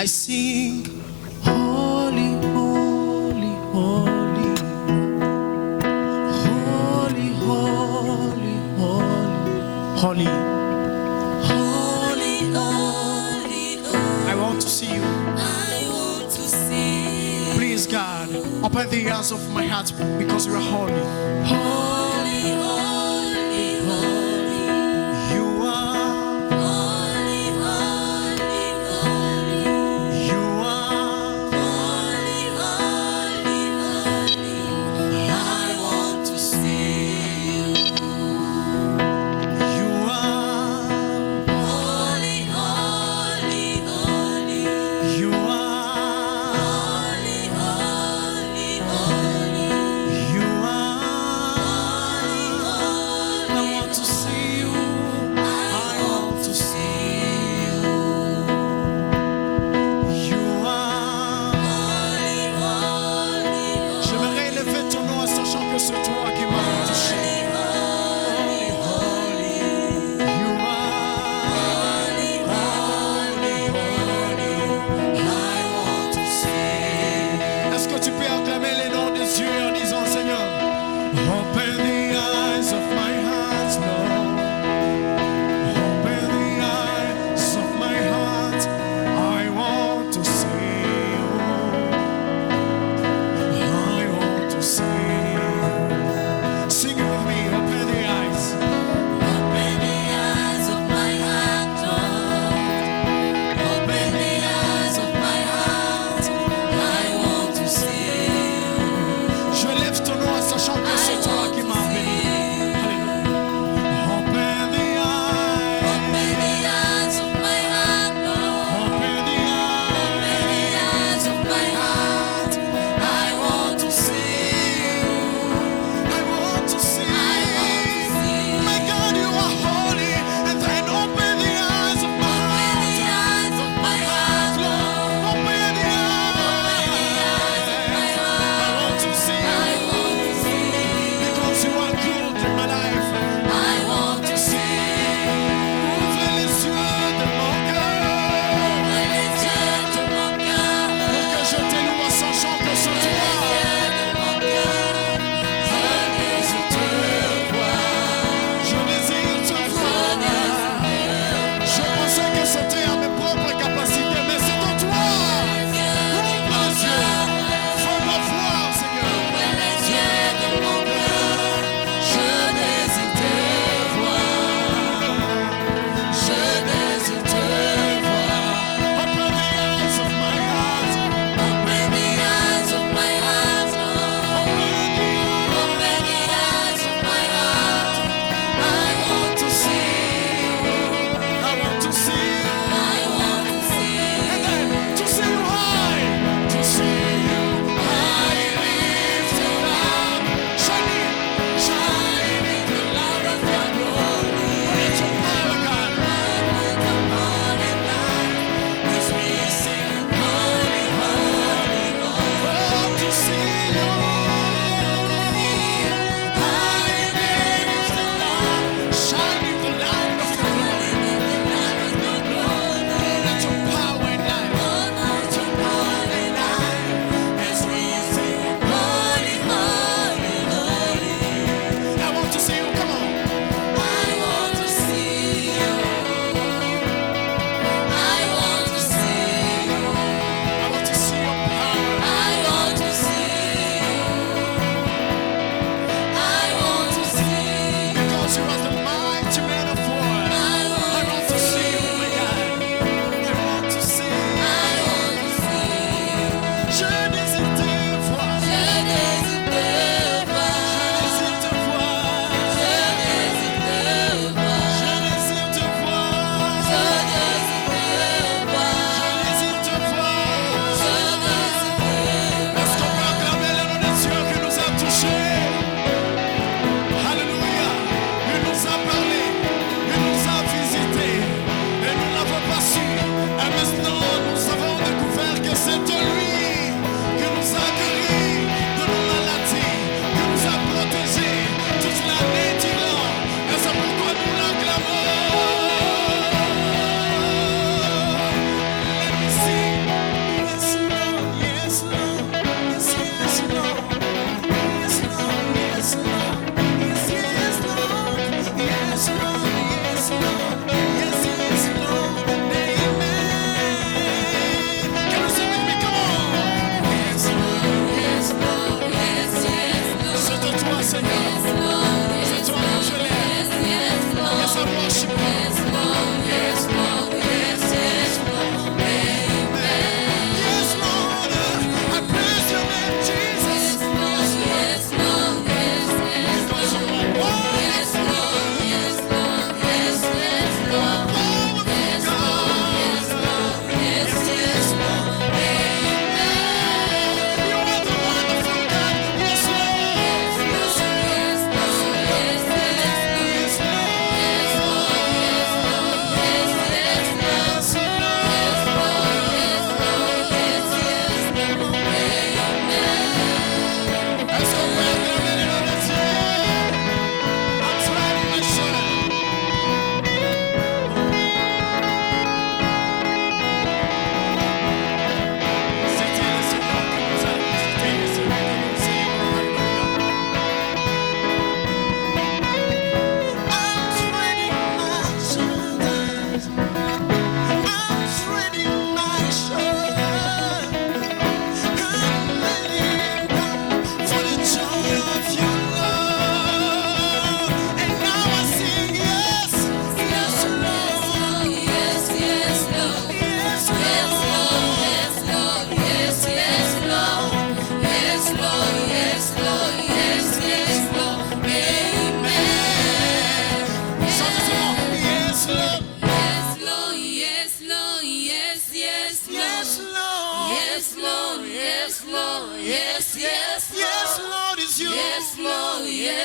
I sing, holy, holy, holy, holy, holy, holy, holy, holy, holy. I want to see you. I want to see you. Please, God, open the ears of my heart because you are holy. Holy, holy, holy. You are holy, holy, holy. You are holy, holy, holy. I want to see you. You are holy, holy, holy. You are holy, holy, holy. You are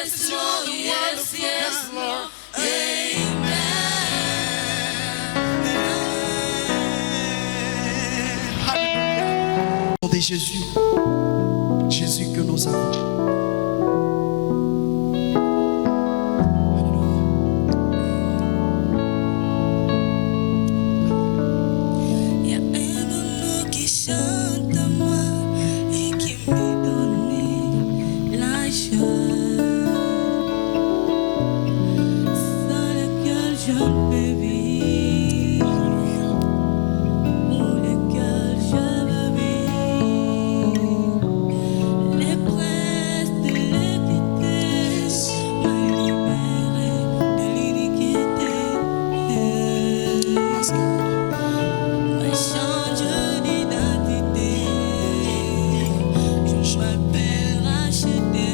yes, Lord, yes, yes, Lord. Amen. De Jésus, Jésus que nous avons. Il y a un nom qui chante à moi et qui me donne la joie, sans lequel je ne peux vivre, pour lequel je veux vivre. Les princes de l'équité m'a libéré de l'iniquité. Me change d'identité, je m'appelle racheté.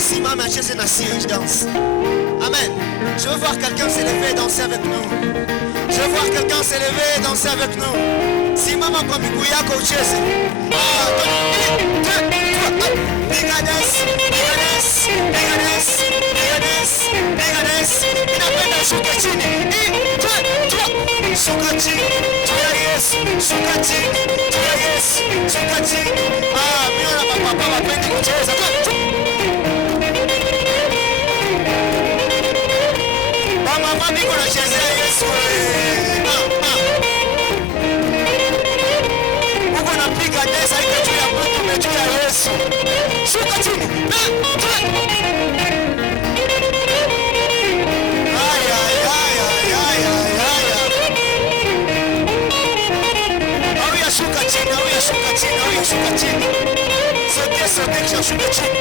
Simama acheze na si je danse. Amen. Je veux voir quelqu'un s'élever et danser avec nous. Je veux voir quelqu'un s'élever et danser avec nous. Simama kwa miguu yako ucheze. Inapenda shuka chini. Shuka chini. Tuya Yesu. Shuka chini. Tuya Yesu. Shuka chini. Mimi na papa wapendi kucheza. Mama niko nachezea Yesu. Uko napiga desa iko juu ya mtu umejuu ya Yesu. Shuka chini. Shuka chini. Sote kisha shuka chini.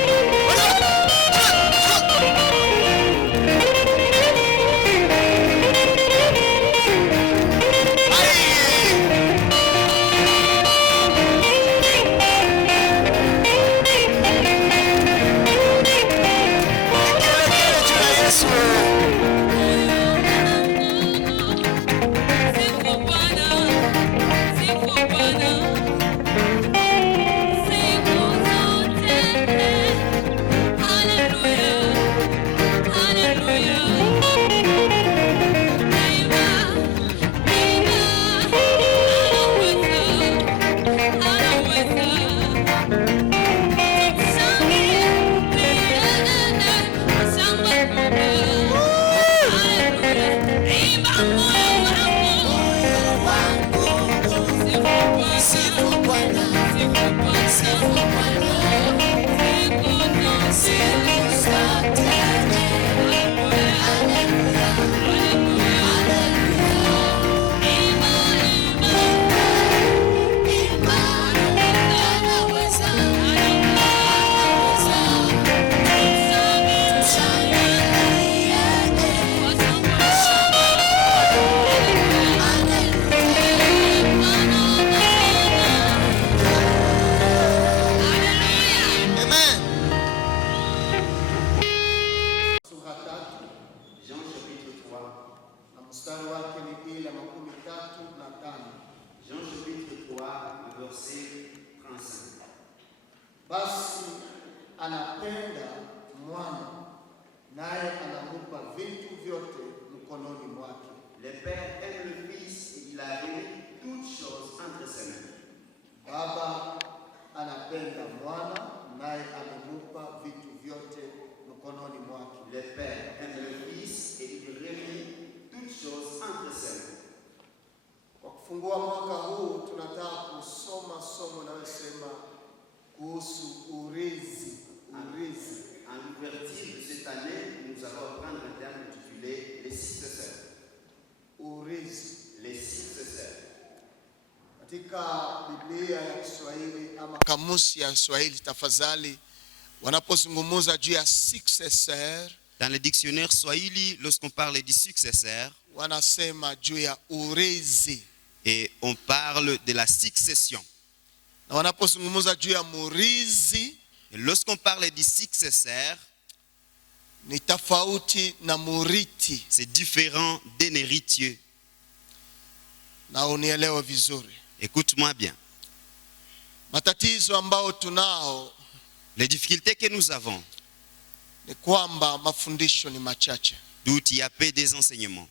Basi anapenda mwana naye anamupa vitu vyote mkononi mwake. Le Père aime le Fils et il a remis toutes choses entre ses mains. Baba anapenda mwana naye amemupa vitu vyote mkononi mwake. Le Père aime le Fils et il remet toutes choses entre ses mains. Kwa kufungua mwaka huu tunataka kusoma somo linalosema kuhusu urithi. En l'ouverture de cette année, nous allons apprendre un terme intitulé les successeurs. Urithi. Les successeurs. Katika Biblia ya Kiswahili ama kamusi ya Swahili tafadhali, wanapozungumza juu ya successeur, Dans le dictionnaire Swahili, lorsqu'on parle du successeur, wanasema juu ya urithi. et on parle de la succession. Na wanapozungumza juu ya murithi, Et lorsqu'on parle du successeur, ni tofauti na murithi. c'est différent d'un héritier. Na unielewe vizuri. Écoute-moi bien. Matatizo ambao tunao Les difficultés que nous avons, ni kwamba mafundisho ni machache. d'où il y a peu des enseignements.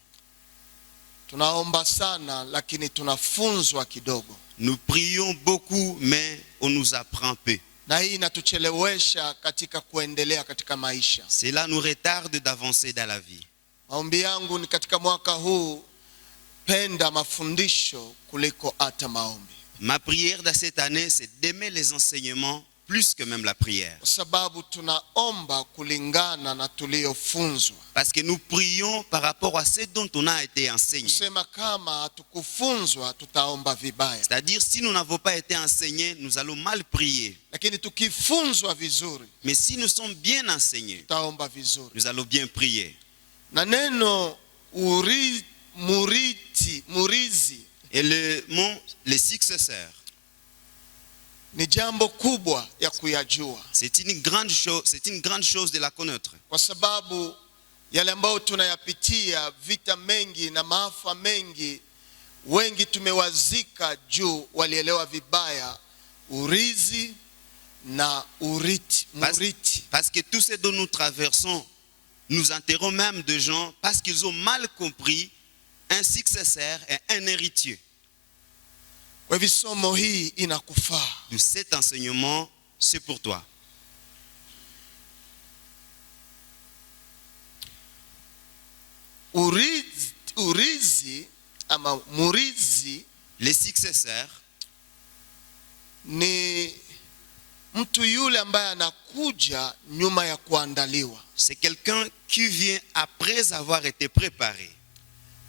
Tunaomba sana lakini tunafunzwa kidogo. Nous prions beaucoup, mais on nous apprend peu. Na hii inatuchelewesha katika kuendelea katika maisha. Cela nous retarde d'avancer dans la vie. Maombi yangu ni katika mwaka huu, penda mafundisho kuliko hata maombi. Ma prière de cette année, c'est d'aimer les enseignements plus que même la prière. Kwa sababu tunaomba kulingana na tuliofunzwa. Parce que nous prions par rapport à ce dont on a été enseigné. Kusema kama hatukufunzwa tutaomba vibaya. C'est-à-dire, si nous n'avons pas été enseignés, nous allons mal prier. Lakini tukifunzwa vizuri, Mais si nous sommes bien enseignés, tutaomba vizuri. nous allons bien prier. Na neno murithi Et le mot, les successeurs, ni jambo kubwa ya kuyajua. c'est une grande chose de la connaître. Kwa sababu yale ambayo tunayapitia, vita mengi na maafa mengi, wengi tumewazika juu walielewa vibaya urithi na murithi. Parce que tout ce dont nous traversons, nous enterrons même de gens parce qu'ils ont mal compris un successeur et un héritier. Kwa hivyo somo hii inakufaa. De cet enseignement, c'est pour toi. Urithi ama murithi Les successeurs, ni mtu yule ambaye anakuja nyuma ya kuandaliwa. c'est quelqu'un qui vient après avoir été préparé.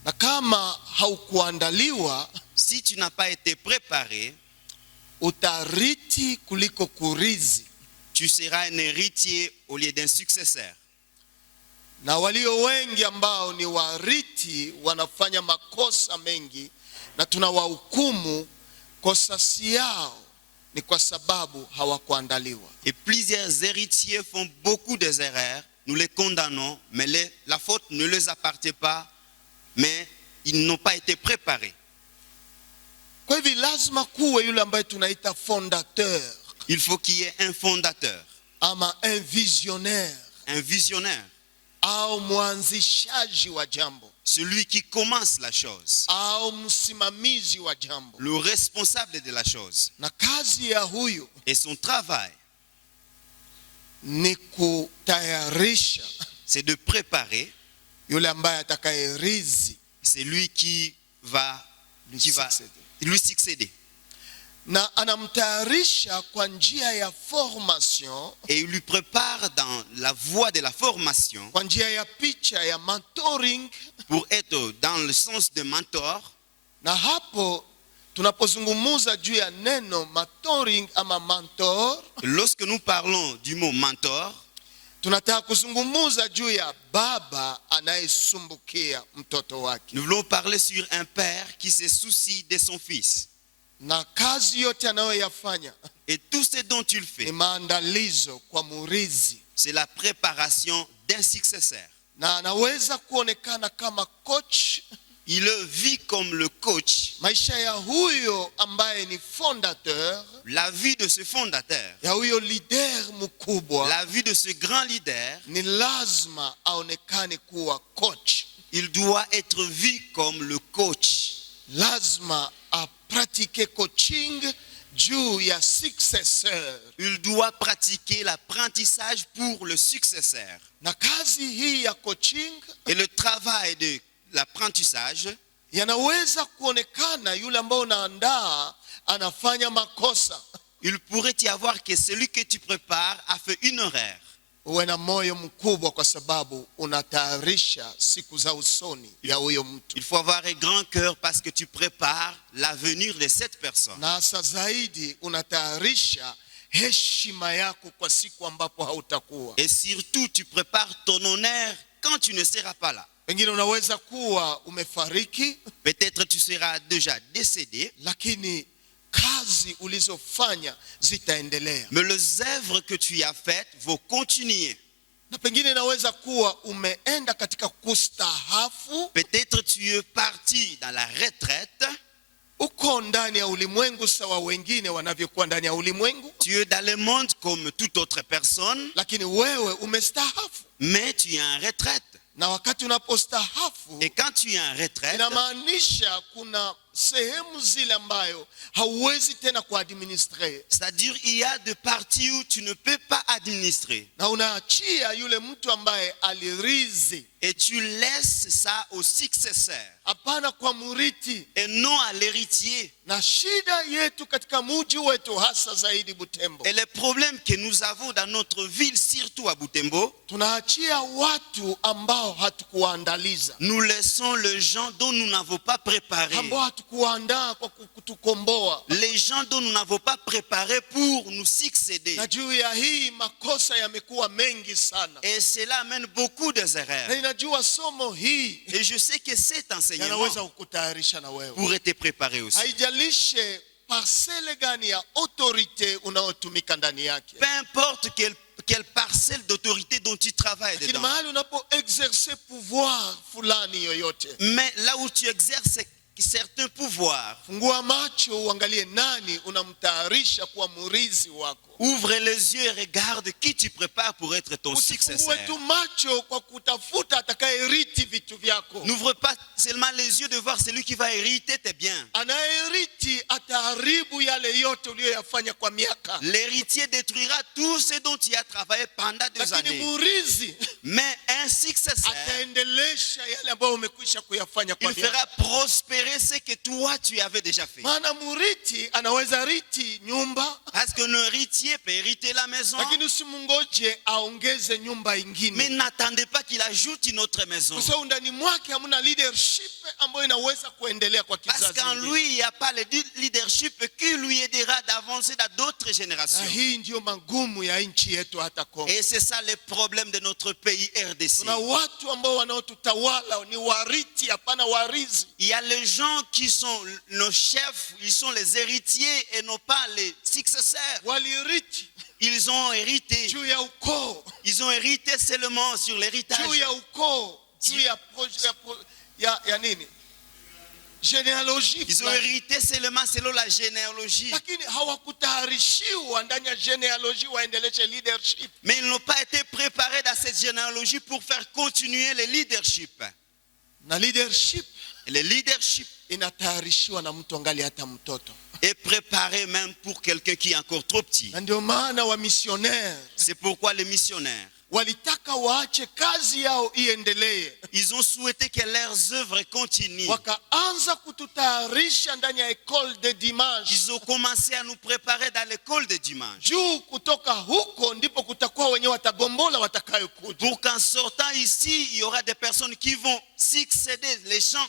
Na kama haukuandaliwa, Si tu n'as pas été préparé, utarithi kuliko kurithi. tu seras un héritier au lieu d'un successeur. Na walio wengi ambao ni warithi wanafanya makosa mengi na tunawahukumu. Kosa si yao, ni kwa sababu hawakuandaliwa. Et plusieurs héritiers font beaucoup des erreurs. Nous les condamnons, mais la faute ne les appartient pas, mais ils n'ont pas été préparés. Kwa hivyo lazima kuwe yule ambaye tunaita fondateur Il faut qu'il y ait un fondateur, ama un visionnaire un visionnaire, au mwanzishaji wa jambo celui qui commence la chose, au msimamizi wa jambo. le responsable de la chose. Na kazi ya huyu Et son travail, ni kutayarisha c'est de préparer. yule ambaye atakayerithi C'est lui qui va lui succéder. Na anamtayarisha kwa njia ya formation, Et il lui prépare dans la voie de la formation kwa njia ya picha ya mentoring. pour être dans le sens de mentor. Na hapo tunapozungumza juu ya neno mentoring ama mentor, Lorsque nous parlons du mot mentor, tunataka kuzungumza juu ya baba anayesumbukia mtoto wake. nous voulons parler sur un père qui se soucie de son fils. Na kazi yote anayoyafanya Et tout ce dont il ni fait, maandalizo kwa murithi. c'est la préparation d'un successeur. Na anaweza kuonekana kama coach. Il vit comme le coach. Maisha ya huyo ambaye ni fondateur, La vie de ce fondateur, ya huyo leader mkubwa, la vie de ce grand leader, ni lazima aonekane kuwa coach. il doit être vu comme le coach. Lazima apratike coaching juu ya successeur. Il doit pratiquer l'apprentissage pour le successeur. Na kazi hii ya coaching Et le travail de l'apprentissage, yanaweza kuonekana yule ambao unaandaa anafanya makosa. il pourrait y avoir que celui que tu prépares a fait une erreur. Uwe na moyo mkubwa kwa sababu unatayarisha siku za usoni ya huyo mtu. Il faut avoir un grand cœur parce que tu prépares l'avenir de cette personne. Na hasa zaidi unatayarisha heshima yako kwa siku ambapo hautakuwa. Et surtout, tu prépares ton honneur quand tu ne seras pas là. Pengine unaweza kuwa umefariki, Peut-être tu seras déjà décédé, lakini kazi ulizofanya zitaendelea. mais les œuvres que tu as faites vont continuer. Na pengine inaweza kuwa umeenda katika kustahafu, Peut-être tu es parti dans la retraite, uko ndani ya ulimwengu sawa wengine wanavyokuwa ndani ya ulimwengu, tu es dans le monde comme toute autre personne, lakini wewe umestahafu. mais tu es en retraite. Na wakati unapostahafu, Et quand tu es en retraite, inamaanisha kuna sehemu zile ambayo hauwezi tena kuadministre, c'est-à-dire il y a des parties où tu ne peux pas administrer. na unaachia yule mtu ambaye alirizi, Et tu laisses ça au successeur hapana kwa murithi. et non à l'héritier. Na shida yetu katika mji wetu hasa zaidi Butembo, Et les problèmes que nous avons dans notre ville, surtout à Butembo, tunaachia watu ambao hatukuwaandaliza, nous laissons les gens dont nous n'avons pas préparé. ambao hatukuandaa kwa kutukomboa. Les gens dont nous n'avons pas préparé pour nous succéder. Na juu ya hii makosa yamekuwa mengi sana, Et cela amène beaucoup de na erreurs. inajua somo hii Et je sais que cet enseignement yanaweza kukutayarisha na wewe. pourrait te préparer aussi. Haijalishe parcele gani ya autorite unaotumika ndani yake, Peu importe quelle parcelle d'autorité dont tu travailles lakini dedans. mahali unapo exerce pouvoir fulani yoyote, Mais là où tu exerces certains pouvoirs, fungua macho uangalie nani unamtayarisha kuwa murithi wako. ouvre les yeux et regarde qui tu prépares pour être ton Usifungue successeur. tu macho kwa kutafuta atakayerithi vitu vyako. N'ouvre pas seulement les yeux de voir celui qui va hériter tes biens. Anayerithi ataharibu yale yote uliyoyafanya kwa miaka, L'héritier détruira tout ce dont tu as travaillé pendant des lakini années. murithi Mais un successeur, ataendelesha yale ambayo umekwisha kuyafanya kwa il miaka. fera prospérer ce que toi tu avais déjà fait. Maana murithi anaweza rithi nyumba, Parce que l'héritier peut hériter la maison, lakini usimungoje aongeze nyumba mais ingine, n'attendez pas qu'il ajoute une autre maison. kwa sababu ndani mwake hamuna leadership ambayo inaweza kuendelea kwa Parce kizazi qu'en kingine. lui, il n'y a pas le leadership qui lui aidera d'avancer dans d'autres Na générations. hii ndiyo magumu ya nchi yetu hata Kongo. Et c'est ça le problème de notre pays RDC. Tuna watu ambao wanaotutawala ni warithi, hapana warithi. Il y a les gens qui sont nos chefs, ils sont les héritiers et non pas les successeurs. Walirithi Ils ont hérité. juu ya ukoo, Ils ont hérité seulement sur juu l'héritage. ya ukoo, juu ya nini, genealogie Ils ont fulani. hérité seulement selon la généalogie. Lakini hawakutayarishiwa ndani ya genealogie waendeleshe leadership. Mais ils n'ont pas été préparés dans cette généalogie pour faire continuer le leadership. Na leadership Et le leadership inatayarishiwa na mtu angali hata mtoto. est préparé même pour quelqu'un qui est encore trop petit. Na ndio maana wa missionnaire C'est pourquoi les missionnaires, walitaka waache kazi yao iendelee, ils ont souhaité que leurs œuvres continuent. wakaanza kututayarisha ndani ya école de dimanche. Ils ont commencé à nous préparer dans l'école de dimanche. Juu kutoka huko ndipo kutakuwa wenye watagombola watakayokuja. Pour qu'en sortant ici, il y aura des personnes qui vont succéder les gens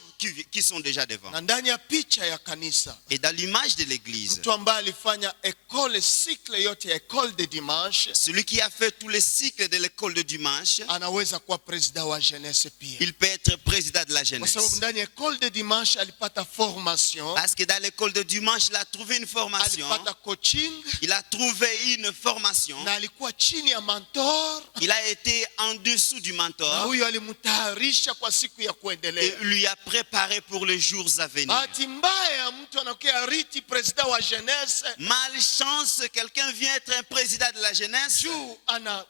qui sont déjà devant. Na ndani ya picha ya kanisa, Et dans l'image de l'église, mtu ambaye alifanya école cycle yote ya école de dimanche celui qui a fait tous les cycles de l'école de dimanche, anaweza kuwa president wa jeunesse pia, il peut être président de la kwa jeunesse. sababu ndani ya école de dimanche alipata formation, Parce que dans l'école de dimanche, il a trouvé une formation, alipata coaching, il a trouvé une formation, na alikuwa chini ya mentor, il a été en dessous du na mentor huyo alimtayarisha kwa siku ya et kuendelea. lui a préparé pour les jours à venir. Bahati mbaya mtu anakuwa riti president wa jeunesse Malchance, quelqu'un vient être un président de la jeunesse juu ana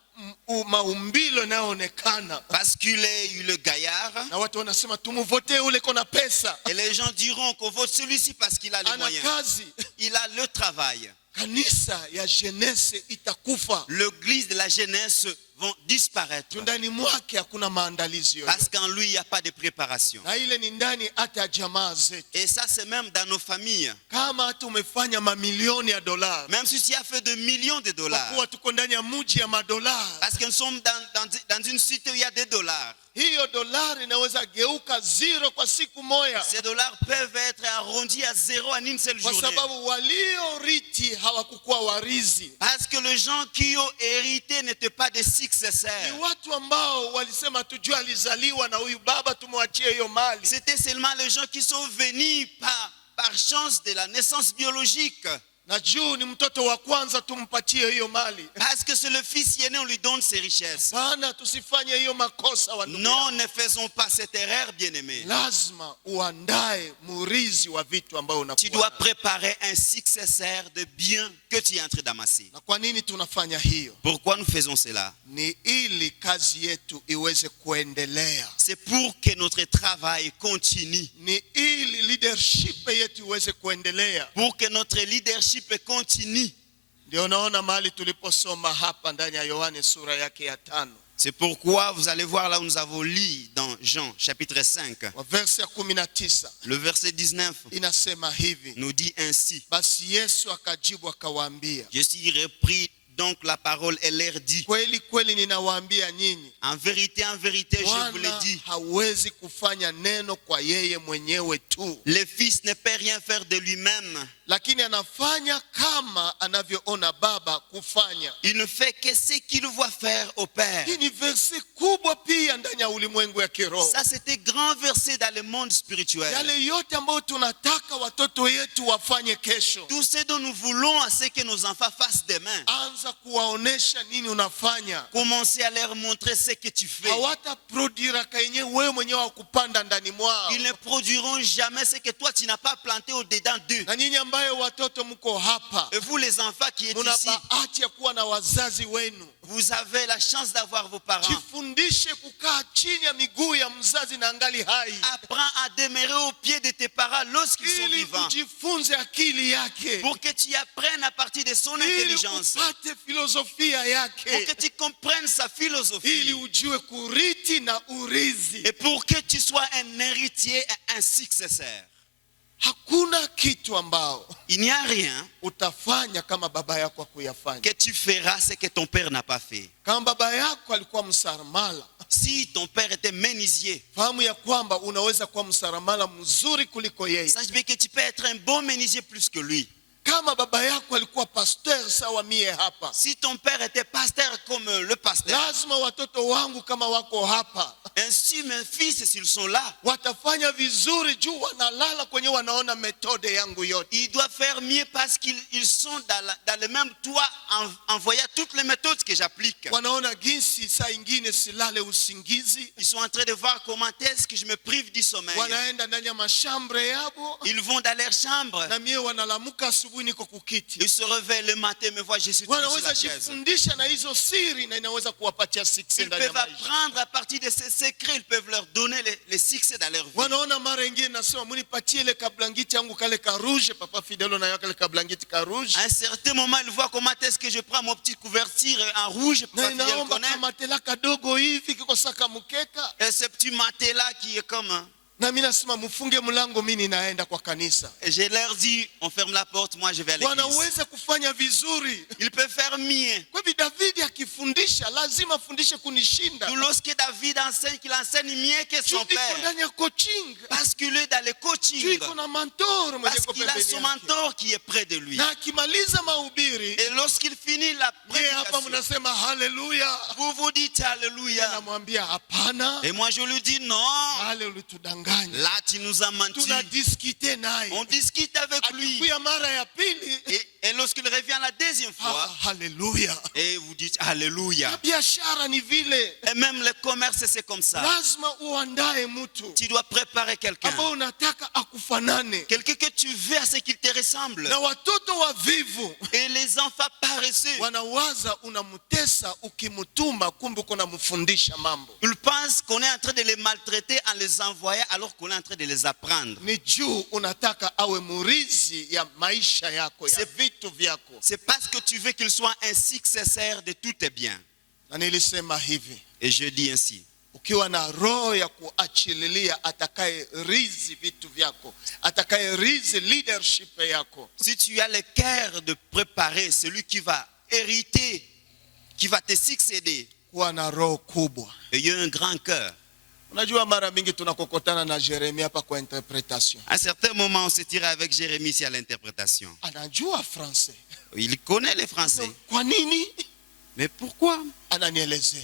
maumbilo naonekana, parce qu'il est le gaillard. na watu wanasema tumuvote ule kona pesa, Et les gens diront qu'on vote celui-ci parce qu'il a les ana moyens. kazi. Il a le travail. Kanisa ya jeunesse itakufa, L'église de la jeunesse vont disparaître. ndani mwake hakuna maandalizi Parce yoyote, qu'en lui, il n'y a pas de préparation. na ile ni ndani hata ya jamaa zetu. Et ça, c'est même dans nos familles. Kama hata umefanya mamilioni ya dollars, Même si tu as fait de millions de kwa dollars. kuwa tuko ndani ya mji ya madolari, Parce que nous sommes dans une cité où il y a des dollars. hiyo dolari inaweza geuka zero kwa siku moja, Ces dollars peuvent être arrondis à zéro en une seule kwa journée. sababu walioriti hawakukuwa warizi. Parce que les gens qui ont hérité n'étaient pas des Ni successeurs. watu ambao walisema tujue alizaliwa na huyu baba, tumwachie hiyo mali. C'était seulement les gens qui sont venus par chance de la naissance biologique. Na juu ni mtoto wa kwanza, tumpatie hiyo mali. Parce que c'est le fils aîné, on lui donne ses richesses. Bana, tusifanye hiyo makosa wa ndugu Non, yangu. ne faisons pas cette erreur, bien-aimé. Lazima uandae murizi wa vitu ambao Tu unakuwa. dois préparer un successeur de biens que tu es en train d'amasser. Na kwa nini tunafanya hiyo? Pourquoi nous faisons cela? Ni ili kazi yetu iweze kuendelea. C'est pour que notre travail continue. Ni ili leadership yetu iweze kuendelea. Pour que notre leadership continue. Ndio naona mahali tuliposoma hapa ndani ya Yohane sura yake ya 5. C'est pourquoi vous allez voir là où nous avons lu dans Jean chapitre 5. Wa verse ya 19 Le verset 19 inasema hivi. nous dit ainsi. Basi Yesu akajibu akawaambia, Je suis repris donc la parole et leur dit. kweli kweli ninawaambia nyinyi, En vérité, je vous l'ai Bwana dit. hawezi kufanya neno kwa yeye mwenyewe tu, Le Fils ne peut rien faire de lui-même. lakini anafanya kama anavyoona Baba kufanya. Il ne fait que ce qu'il voit faire au Père. Hii ni verse kubwa pia ndani ya ulimwengu ya kiroho. Ça, c'était grand verset dans le monde spirituel. Yale yote ambayo tunataka watoto yetu wafanye kesho, Tout ce dont nous voulons, c'est que nos enfants fassent demain. anza kuwaonesha nini unafanya. Commencez à leur montrer ce que tu fais. Hawataprodira kayenye wewe mwenyewe wa kupanda ndani mwao. Ils ne produiront jamais ce que toi tu n'as pas planté au-dedans d'eux. Na nyinyi ambaye watoto mko hapa, Et vous les enfants qui êtes muna ici, bahati ya kuwa na wazazi wenu. vous avez la chance d'avoir vos parents. Jifundishe kukaa chini ya miguu ya mzazi na angali hai, Apprends à demeurer au pied de tes parents lorsqu'ils sont ili vivants. ujifunze akili yake, Pour que tu apprennes à partir de son ili intelligence. upate filosofia Pour yake, que tu comprennes sa ili philosophie. ujue kuriti na urizi. Et pour que tu sois un héritier et un successeur. Hakuna kitu ambao Il n'y a rien utafanya kama baba yako hakuyafanya. que tu feras ce que ton père n'a pas fait. Kama baba yako alikuwa msaramala, Si ton père était menuisier, fahamu ya kwamba unaweza kuwa msaramala mzuri kuliko yeye. sache bien que tu peux être un bon menuisier plus que lui. Kama baba yako alikuwa pasteur sawa mie hapa, Si ton père était pasteur comme le pasteur, lazima watoto wangu kama wako hapa ainsi mes fils, s'ils sont là, watafanya vizuri juu wanalala kwenye wanaona metode yangu yote. ils doivent faire mieux parce qu'ils sont dans le même toit en voyant toutes les méthodes que j'applique. Wanaona jinsi saa ingine silale usingizi, Ils sont en train de voir comment est-ce que je me prive du sommeil. wanaenda ndani ya mashambre yabo, Ils vont dans leur chambre. na mie wanalamuka asubuhi niko kukiti. Ils se réveillent le matin, me voient, je suis toujours sur Wanaweza la chaise. jifundisha na hizo siri na inaweza kuwapatia success Ils ndani ya peuvent maisha. apprendre à partir de ces secrets, ils peuvent leur donner les succès dans leur vie. Wanaona mara ingine nasema munipatie ile kablangiti yangu kale ka rouge, papa Fidelo na yake kale kablangiti ka rouge. À un certain moment, ils voient comment est-ce que je prends mon petit couverture en rouge. Na Papa Fidel inaomba connaît. kamatela kadogo hivi kiko saka mkeka. Et ce petit matelas qui est comme... Na mimi nasema mfunge mlango, mimi ninaenda kwa kanisa. Et je leur dis, on ferme la porte, moi je vais à l'église. Wanaweza kufanya vizuri. Ils peuvent faire mieux. Kwa hivyo David akifundisha lazima afundishe kunishinda. Tout lorsque David enseigne, qu'il enseigne mieux que Juu son iko père. ndani ya coaching. Parce qu'il est dans le Juu coaching. iko na mentor mwenye Parce ko qu'il a pembeni son yake. mentor qui est près de lui. Na akimaliza mahubiri, Et lorsqu'il finit la yeye hapa prédication, mnasema haleluya. vous vous dites Alléluia. Namwambia hapana. Et moi je lui dis non. Wale ulitudanganya. Là tu nous as menti. Tunadiskite naye. On discute avec lui. Akikuya mara ya pili, Et lorsqu'il revient la deuxième fois, haleluya. et vous dites Alléluia. Na biashara ni vile. Et même le commerce, c'est comme ça. Lazima uandae mtu Tu dois préparer quelqu'un. ambao unataka akufanane. Quelqu'un que tu veux à ce qu'il te ressemble. Na watoto wavivu Et les enfants paresseux, wanawaza unamtesa ukimtuma, kumbe uko namfundisha mambo. ils pensent qu'on est en train de les maltraiter en les envoyant alors qu'on est en train de les apprendre. Ni juu unataka awe murizi ya maisha yako, ya vitu vyako. C'est parce que tu veux qu'il soit un successeur de tous tes biens. Na nilisema hivi, Et je dis ainsi. ukiwa na roho ya kuachililia atakaye rizi vitu vyako, atakaye rizi leadership yako, Si tu as le cœur de préparer celui qui va hériter, qui va te succéder, kuwa na roho kubwa. ayez un grand cœur. Unajua mara mingi tunakokotana na Jeremia hapa kwa interpretation. À certains moments, on se tirait avec Jérémie ici à l'interprétation. Anajua français. Il connaît les Français. Kwa nini? Mais pourquoi? Ananielezea.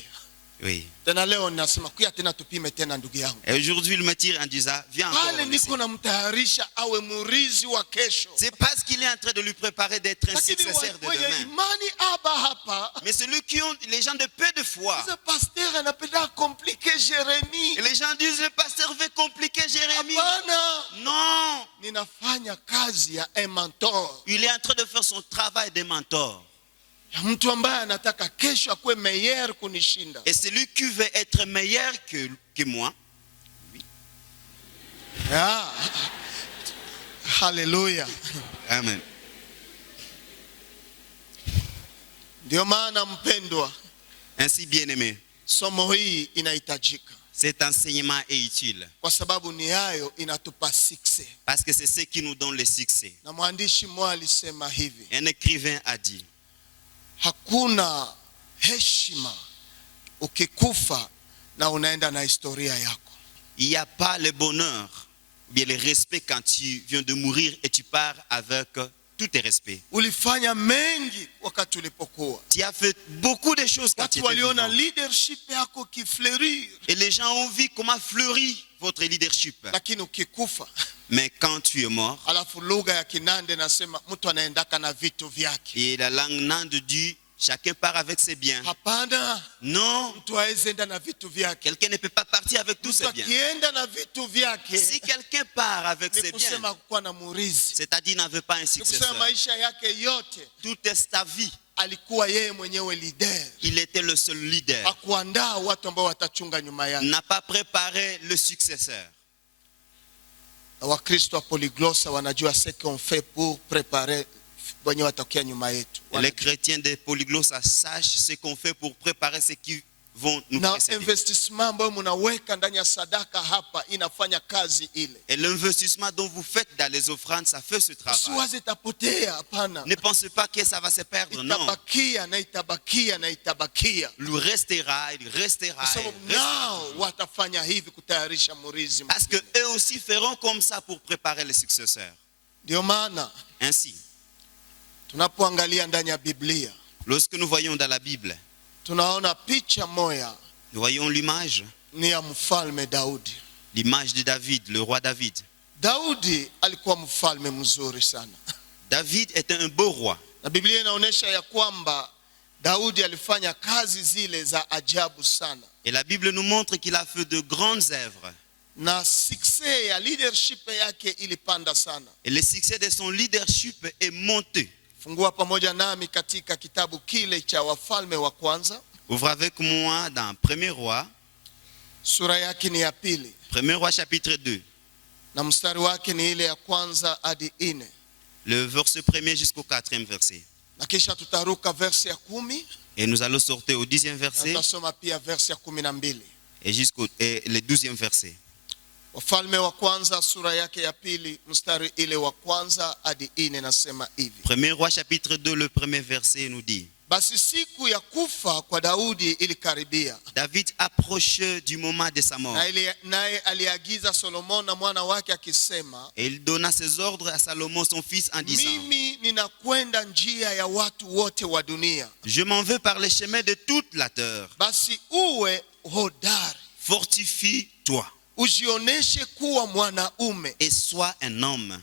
Oui. Tena leo nasema kuya tena tupime tena ndugu yangu. Et aujourd'hui, il me tire en disant, viens encore. Pale niko namtayarisha awe murizi wa kesho. C'est parce qu'il est en train de lui préparer d'être un Lakini successeur de wenye demain. imani hapa hapa. Mais celui qui ont, les gens de peu de foi. Sasa pasteur anapenda compliquer Jeremie. Et les gens disent, le pasteur veut compliquer Jérémie. Hapana. Non. Ninafanya kazi ya un mentor. Il est en train de faire son travail de mentor. Ya mtu ambaye anataka kesho akuwe meilleur kunishinda. Et celui qui veut être meilleur que moi. Yeah. Hallelujah. Amen. Ndio maana mpendwa, Ainsi, bien-aimé, somo hii inahitajika cet enseignement est utile. kwa sababu ni hayo inatupa success. Parce que c'est ce qui nous donne le succès. Na mwandishi mmoja alisema hivi, Un écrivain a dit, hakuna heshima ukikufa na unaenda na historia yako. il n'y a pas le bonheur, ou bien le respect quand tu viens de mourir et tu pars avec tous tes respects. Ulifanya mengi wakati ulipokuwa. Tu as fait beaucoup de choses quand tu Watu étais waliona vivant. leadership yako kifleurir, Et les gens ont vu comment fleurit votre leadership. lakini ukikufa Mais quand tu es mort, alafu lugha ya Kinande nasema mtu anaendaka na vitu vyake. et la langue nande dit, chacun part avec ses biens. Hapana, Non, mtu hawezi enda na vitu vyake. quelqu'un ne peut pas partir avec tous Mtu ses biens. akienda na vitu vyake Si quelqu'un part avec ni ses biens, kusema kuwa na murizi, c'est-à-dire n'avait pas un ni kusema successeur, maisha yake yote toute ta vie, alikuwa yeye mwenyewe leader, il était le seul leader. hakuandaa watu ambao watachunga nyuma Il yake. n'a pas préparé le successeur. Na Wakristo wa polyglossa wanajua ce qu'on fait pour préparer wenye watakia nyuma yetu. Les chrétiens des polyglottes sachent ce qu'on fait pour préparer ceux qui vont nous Na précéder. investissement ambayo mnaweka ndani ya sadaka hapa inafanya kazi ile. Et l'investissement dont vous faites dans les offrandes, ça fait ce travail. Usiwaze itapotea, hapana. Ne pensez pas que ça va se perdre, non. Itabakia na itabakia na itabakia. Il restera, il restera. Kwa sababu il restera. nao watafanya hivi kutayarisha murizi. Parce que eux aussi feront comme ça pour préparer les successeurs. Ndio maana Ainsi, tunapoangalia ndani ya Biblia lorsque nous voyons dans la Bible, tunaona picha moja nous voyons l'image, ni ya mfalme Daudi. l'image de David, le roi David. Daudi alikuwa mfalme mzuri sana. David était un beau roi. Na Biblia inaonyesha ya kwamba Daudi alifanya kazi zile za ajabu sana. Et la Bible nous montre qu'il a fait de grandes œuvres. Na success ya leadership yake ilipanda sana. Et le succès de son leadership est monté. Fungua pamoja nami katika kitabu kile cha Wafalme wa kwanza, Ouvrez avec moi dans 1er roi, sura yake ni ya pili 1er roi chapitre 2, na mstari wake ni ile ya kwanza hadi 4. le verset 1er jusqu'au 4e verset. Na kisha tutaruka verse ya 10 Et nous allons sortir au 10e na verset tutasoma pia verse ya 12. et jusqu'au le 12e verset. Wafalme wa kwanza sura yake ya pili mstari ile wa kwanza hadi 4 nasema hivi. 1er roi chapitre 2, le 1er verset nous dit, Basi siku ya kufa kwa Daudi ilikaribia. David approchait du moment de sa mort. Naye aliagiza Solomon na mwana wake akisema, Et il donna ses ordres à Salomon son fils en disant, mimi ninakwenda njia ya watu wote wa dunia. je m'en vais par les chemins de toute la terre. Basi uwe hodari, Fortifie-toi ujioneshe kuwa mwanaume. et sois un homme.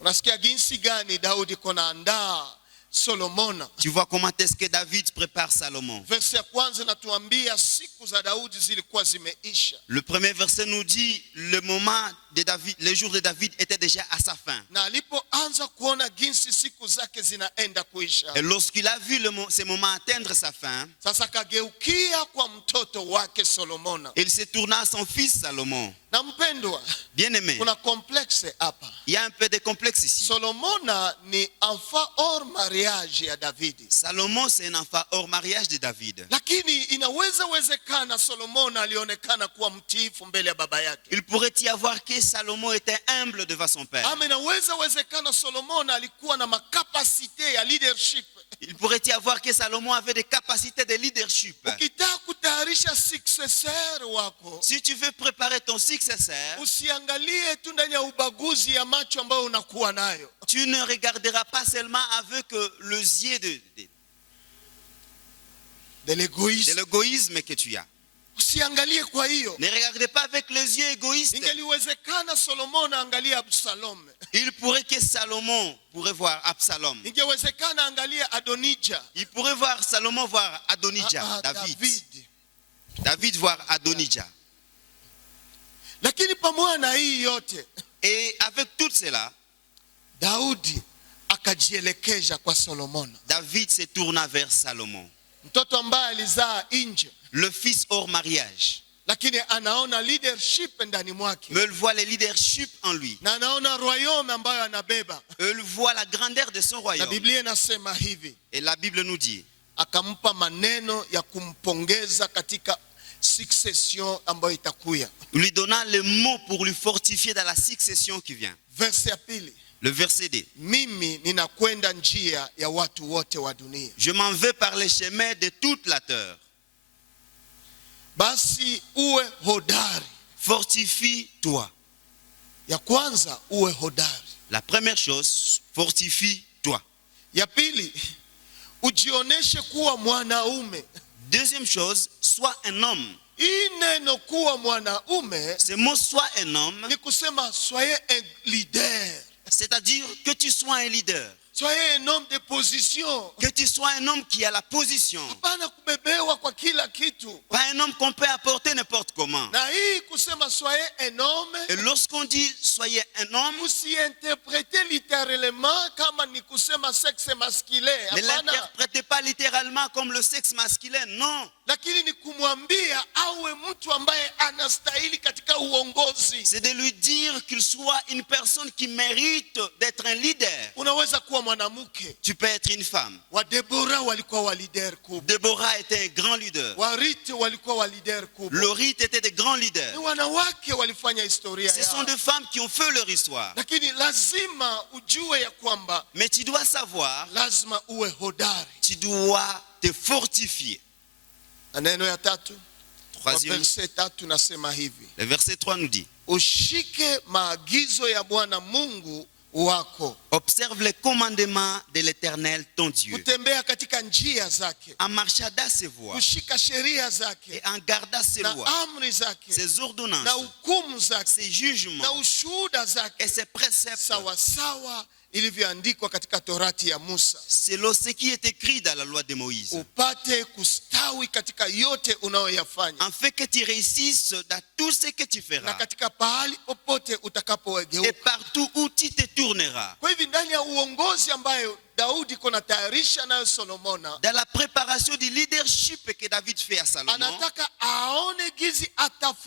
Unasikia jinsi gani Daudi konaandaa Solomona. Tu vois comment est-ce que David prépare Salomon. Verse ya kwanza natuambia siku za Daudi zilikuwa zimeisha. Le premier verset nous dit le moment de David, les jours de David étaient déjà à sa fin. Na alipoanza kuona jinsi siku zake zinaenda kuisha, Et lorsqu'il a vu ces moments atteindre sa fin, sasa kageukia kwa mtoto wake Solomona. il se tourna à son fils Salomon. Na mpendwa, Bien-aimé, kuna complexe hapa. il y a un peu de complexe ici. Solomona ni enfant hors mariage ya Davidi. Salomon, c'est un enfant hors mariage de David. Lakini inaweza wezekana Solomona alionekana kuwa mtiifu mbele ya baba yake. Il pourrait y avoir que Salomon était humble devant son père. Ama inaweza wezekana Solomona alikuwa na makapasite ya leadership. Il pourrait y avoir que Salomon avait des capacités de leadership. Ukitaka kutayarisha kutayarisha successor wako, Si tu veux préparer ton successeur, usiangalie tu ndani ya ubaguzi ya macho ambayo unakuwa nayo. tu ne regarderas pas seulement avec les yeux De de l'égoïsme. l'égoïsme que tu as. Usiangalie kwa hiyo. Ne regardez pas avec les yeux égoïstes. Ingeliwezekana Solomon angalie Absalom. Il pourrait que Salomon pourrait voir Absalom. Ingewezekana angalie Adonijah. Il pourrait voir Salomon voir Adonijah, David. David voir Adonijah. Lakini pamoja na hii yote, Et avec tout cela, Daudi akajielekeza kwa Solomon. David se tourna vers Salomon, Mtoto ambaye alizaa nje, le fils hors mariage. lakini anaona leadership ndani mwake. Mais il voit le leadership en lui. Na anaona royaume ambayo anabeba. Il voit la grandeur de son Na royaume. Biblia inasema hivi, Et la Bible nous dit, akampa maneno ya kumpongeza katika succession ambayo itakuya. lui donnant les mots pour lui fortifier dans la succession qui vient. Verse ya pili, Le verset 2. mimi ninakwenda njia ya watu wote wa dunia. Je m'en vais par les chemins de toute la terre. Basi uwe hodari. Fortifie-toi. Ya kwanza uwe hodari. La première chose, fortifie-toi. Ya pili, ujioneshe kuwa mwanaume. Deuxième chose, sois un homme. Hii neno kuwa mwanaume Ce mot sois un homme, ni kusema soyez un leader. c'est-à-dire que tu sois un leader, Soyez un homme de position. que tu sois un homme qui a la position, Hapana kubebewa kwa kila kitu. pas un homme qu'on peut apporter n'importe comment. Na hii kusema soyez un homme, Et lorsqu'on dit soyez un homme, usiinterprete littéralement kama ni kusema sexe masculin. ne Hapana. l'interprétez pas littéralement comme le sexe masculin, non. Lakini ni kumwambia awe mtu ambaye anastahili katika uongozi. C'est de lui dire qu'il soit une personne qui mérite d'être un leader. Unaweza kuwa mwanamke. Tu peux être une femme. Wa Deborah walikuwa wa leader kubwa. Déborah était un grand leader. Wa Ruth walikuwa wa leader kubwa. Lorit était des grands leaders. Ni wanawake walifanya historia Ce sont yao. des femmes qui ont fait leur histoire. Lakini lazima ujue ya kwamba Mais tu dois savoir, lazima uwe hodari. tu dois te fortifier. Na neno ya tatu, kwa Troisième, verse tatu nasema hivi, le verset 3 nous dit, ushike maagizo ya Bwana Mungu wako, observe les commandements de l'Éternel ton Dieu, kutembea katika njia zake, en marchant dans ses voies kushika sheria zake et en gardant ses na lois, amri zake ses na ordonnances, hukumu zake ses na jugements ushuhuda et zake, ses préceptes, sawa sawa ilivyoandikwa katika Torati ya Musa, selon ce qui est écrit dans la loi de Moïse, upate kustawi katika yote unayoyafanya afin que tu réussisses dans tout ce que tu na feras katika pahali popote et utakapogeuka. partout où tu te tourneras. Kwa hivyo ndani ya uongozi ambayo Daudi kuna tayarisha nayo Solomona, Dans la préparation du leadership que David fait à Salomon, anataka aone gizi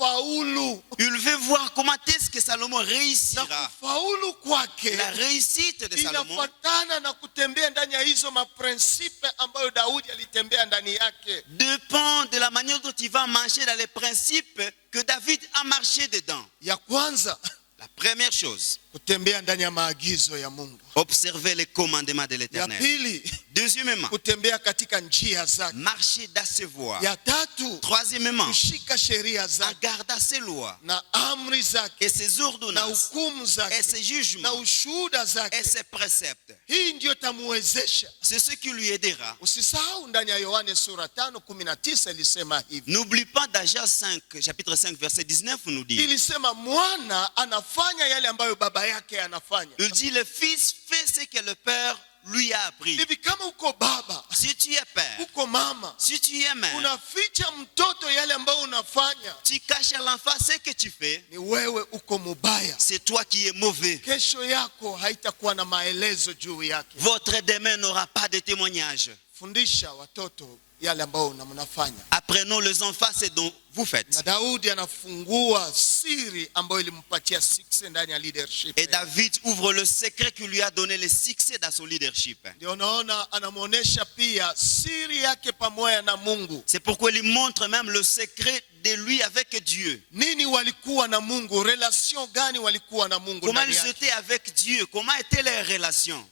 atafaulu, il veut voir comment est-ce que Salomon na réussira. kufaulu kwake La réussite de Salomon inafuatana na kutembea ndani ya hizo maprinsipe ambayo Daudi alitembea ndani yake. dépend de la manière dont il va marcher dans les principes que David a marché dedans. Ya kwanza, La première chose, kutembea ndani ya maagizo ya Mungu. observer les commandements de Ya l'Éternel. pili, Deuxièmement, kutembea katika njia zake. marcher dans ses voies. Ya tatu, Troisièmement, kushika sheria en zake gardant ses lois na amri zake et ses na ordonnances hukumu et zake ses na jugements ushuhuda et zake. ses préceptes. Hii ndiyo tamuwezesha. C'est ce qui lui aidera. Usisahau ndani ya Yohane sura 5:19 ilisema hivi. N'oublie pas dans Jean 5, chapitre 5, verset 19, nous dit, Ilisema mwana anafanya yale ambayo baba yake anafanya. il dit, le fils fait ce que le père lui a appris. Hivi kama uko baba, Si tu es père, uko mama, si tu es mère, unaficha mtoto yale ambayo unafanya, tu caches à l'enfant ce que tu fais, ni wewe uko mubaya. c'est toi qui es mauvais. Kesho yako haitakuwa na maelezo juu yake. Votre demain n'aura pas de témoignage. Fundisha watoto yale ambayo mnafanya. Apprenons les enfants ce dont vous faites. Na Daudi anafungua siri ambayo ilimpatia success ndani ya leadership. Et David ouvre le secret qui lui a donné le succès dans son leadership. Ndio unaona anamuonesha pia siri yake pamoja na Mungu. C'est pourquoi il montre même le secret de lui avec Dieu. Nini walikuwa na Mungu? Relation gani walikuwa na Mungu Comment ndani ils yake? étaient avec Dieu? Comment étaient leurs relations?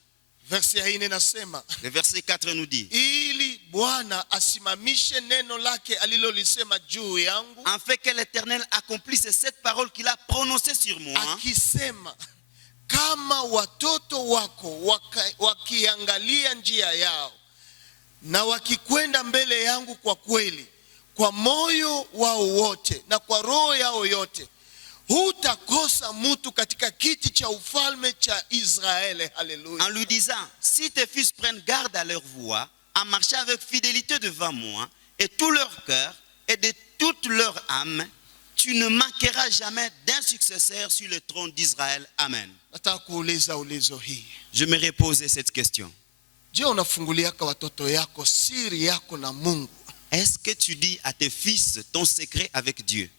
Verse ya 4 nasema, Le verset 4 nous dit, ili Bwana asimamishe neno lake alilolisema juu yangu, en fait que l'Éternel accomplisse cette parole qu'il a prononcée sur moi, akisema, kama watoto wako wakiangalia njia yao na wakikwenda mbele yangu kwa kweli, kwa moyo wao wote na kwa roho yao yote, hutakosa mtu katika kiti cha ufalme cha Israeli. Haleluya. en lui disant, si tes fils prennent garde à leur voie, à marcher avec fidélité devant moi, et tout leur cœur, et de toute leur âme, tu ne manqueras jamais d'un successeur sur le trône d'Israël. Amen. Nataka kuuliza ulizo hii. Je me repose cette question. Je, unafunguliaka watoto yako siri yako na Mungu? Est-ce que tu dis à tes fils ton secret avec Dieu?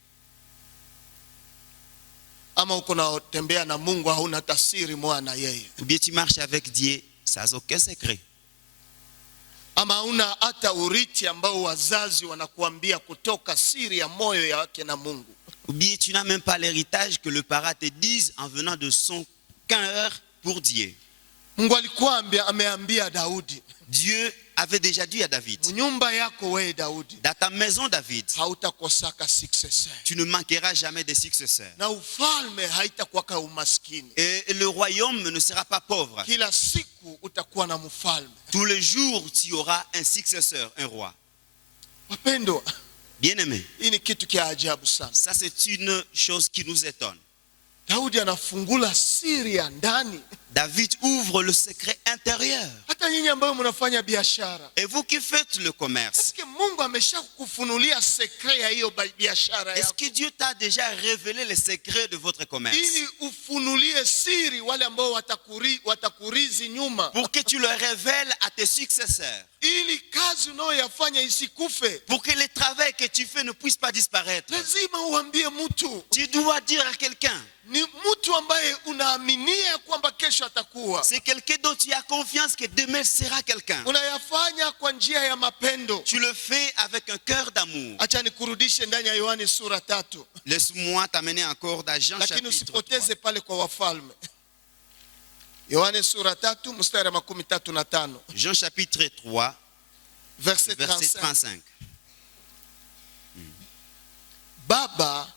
Ama uko natembea na Mungu hauna tasiri mwana yeye? Ou bien tu marches avec Dieu sans aucun secret? Ama hauna hata urithi ambao wazazi wanakuambia kutoka siri ya moyo yake na Mungu? Ou bien tu n'as même pas l'héritage que le parent te dise en venant de son cœur pour Dieu? Mungu alikuwa ameambia Daudi, Dieu avait déjà dit à David, nyumba yako wewe Daudi, dans ta maison David, hautakosaka successeur, tu ne manqueras jamais de successeurs. na ufalme haitakuwa umaskini. Et le royaume ne sera pas pauvre. Kila siku utakuwa na mfalme. Tous les jours, tu auras un successeur, un roi. Wapendwa, Bien-aimé, hii ni kitu kia ajabu sana. ça c'est une chose qui nous étonne. Daudi anafungula siri ya ndani. David ouvre le secret intérieur. Hata nyinyi ambao mnafanya biashara, Et vous qui faites le commerce, est-ce que Mungu ameshakufunulia secret ya hiyo biashara est-ce yako, que Dieu t'a déjà révélé les secrets de votre commerce? ili ufunulie siri wale ambao watakurizi nyuma, Pour que tu le révèles à tes successeurs. ili kazi unayoyafanya isikufe? Pour que le travail que tu fais ne puisse pas disparaître. Lazima uambie mtu, Tu dois dire à quelqu'un. ni mtu ambaye unaaminia kwamba kesho atakuwa. C'est quelqu'un dont tu as confiance que demain sera quelqu'un. Unayafanya kwa njia ya mapendo. Tu le fais avec un cœur d'amour. Acha nikurudishe ndani ya Yohana sura 3. Laisse-moi t'amener encore dans Jean Lakini chapitre 3. usipoteze pale kwa wafalme. Yohana sura 3 mstari wa 35. Jean chapitre 3, Verset verset 35. 35. Baba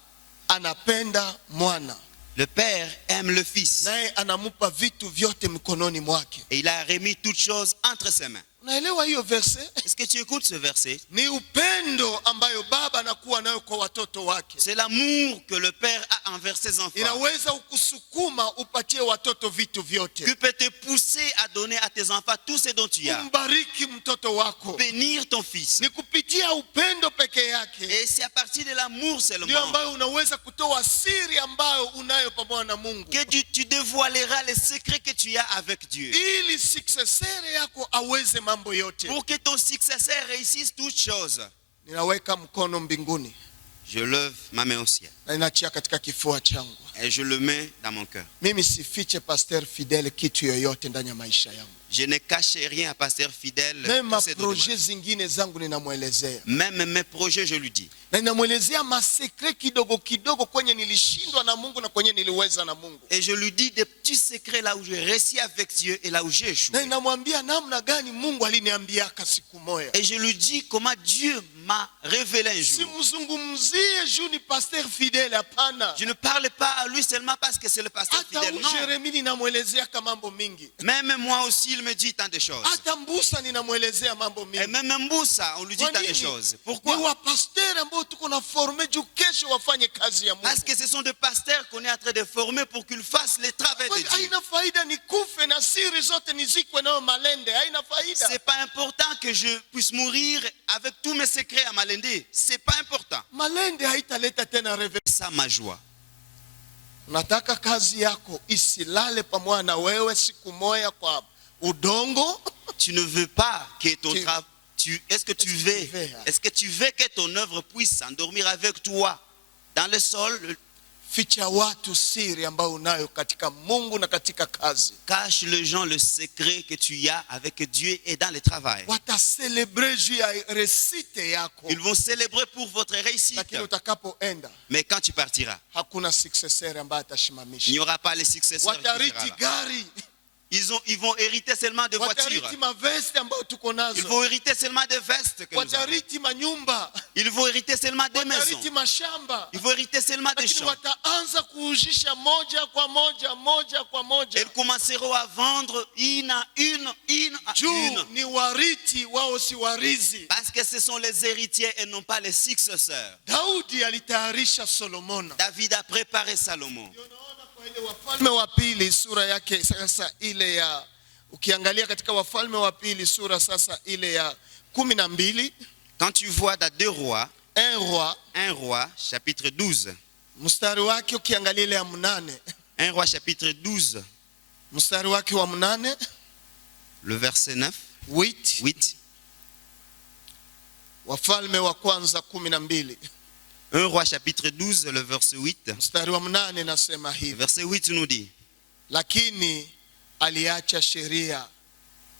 anapenda mwana, Le Père aime le Fils naye anamupa vitu vyote mikononi mwake. et il a remis toutes choses entre ses mains. Unaelewa hiyo verse? Est-ce que tu écoutes ce verset? Ni upendo ambayo baba anakuwa nayo kwa watoto wake. C'est l'amour que le Père a envers ses enfants. Inaweza ukusukuma upatie watoto vitu vyote. Qui peut te pousser à donner à tes enfants tout ce dont tu as. Umbariki mtoto wako. Bénir ton fils. Ni kupitia upendo peke yake Et c'est à partir de l'amour ndio seulement ambayo unaweza kutoa siri ambayo unayo pamoja na Mungu, que tu dévoileras les secrets que tu as avec Dieu. ili successor yako aweze mambo yote. Pour que ton successeur réussisse toutes choses. Ninaweka mkono mbinguni Je lève ma main au ciel na ninachia katika kifua changu. et je le mets dans mon cœur. Mimi sifiche Pastor Fidel kitu yoyote ndani ya maisha yangu. Je ne cache rien à Pasteur Fidèle. Même tous ses projet documents. zingine zangu ninamwelezea. Même mes projets, je lui dis. Na ninamwelezea masekre kidogo kidogo kwenye nilishindwa na Mungu na kwenye niliweza na Mungu. Et je lui dis des petits secrets là où j'ai réussi avec Dieu et là où j'ai échoué. Na ninamwambia namna gani Mungu aliniambiaka siku moja. Et je lui dis comment Dieu m'a révélé un jour. Simzungumzie juu ni Pastor Fidel, hapana. Je ne parle pas à lui seulement parce que c'est le pasteur Hata fidèle. Non. Jeremie ninamwelezea mambo mingi. Même moi aussi, il me dit tant de choses. Hata Mbusa ninamwelezea mambo Et mingi. même Mboussa, on lui dit Kwa tant de nini? choses. Ni Pourquoi? wapasteri ambao tuko na forme juu kesho wafanye kazi ya Parce Mungu. que ce sont des pasteurs qu'on est en train de former pour qu'ils fassent le travail de Dieu. Haina faida nikufe na siri zote nizikwe nayo malende. Haina faida. C'est pas important que je puisse mourir avec tous mes secrets à Malendé. C'est pas important. Malende haitaleta tena revelation. C'est ça ma joie. Unataka kazi yako isilale pamoja na wewe siku moja kwa udongo. Tu ne veux pas que ton Tu- travail. Est-ce que tu veux que ton œuvre puisse s'endormir avec toi dans le sol? Ficha watu siri ambayo unayo katika Mungu na katika kazi. Cache les gens le secret que tu as avec Dieu et dans le travail. Wataselebre juu ya resite yako. Ils vont célébrer pour votre réussite. Lakini utakapoenda Mais quand tu partiras, hakuna successor ambaye il atashimamisha. n'y aura pas les successeurs qui Watariti seront là. gari, ils vont hériter seulement de voitures. watariti mavesti ambayo tuko Ils nazo, vont hériter seulement des vestes que nous avons. watariti manyumba, Ils vont hériter seulement des maisons. watariti mashamba, Ils vont hériter seulement des lakini champs. wataanza kuujisha moja kwa moja, moja kwa moja. Ils commenceront à vendre une à une à Juu une. ni wariti, wao si warizi. Parce que ce sont les héritiers et non pas les successeurs. Daudi alitayarisha Solomona. David a préparé Salomon. Unaona kwa ile Wafalme wa Pili sura yake sasa ile ya, ukiangalia katika Wafalme wa Pili sura sasa ile ya 12, Quand tu vois dans 2 Rois, 1 Roi, chapitre 12, mstari wake ukiangalia ile ya 8, 1 Roi chapitre 12, mstari wake wa 8, le verset 9, 8. Wafalme wa kwanza 12 1 Roi chapitre 12, le verset 8. mstari wa 8 nasema hivi: Verset 8 nous dit, lakini aliacha sheria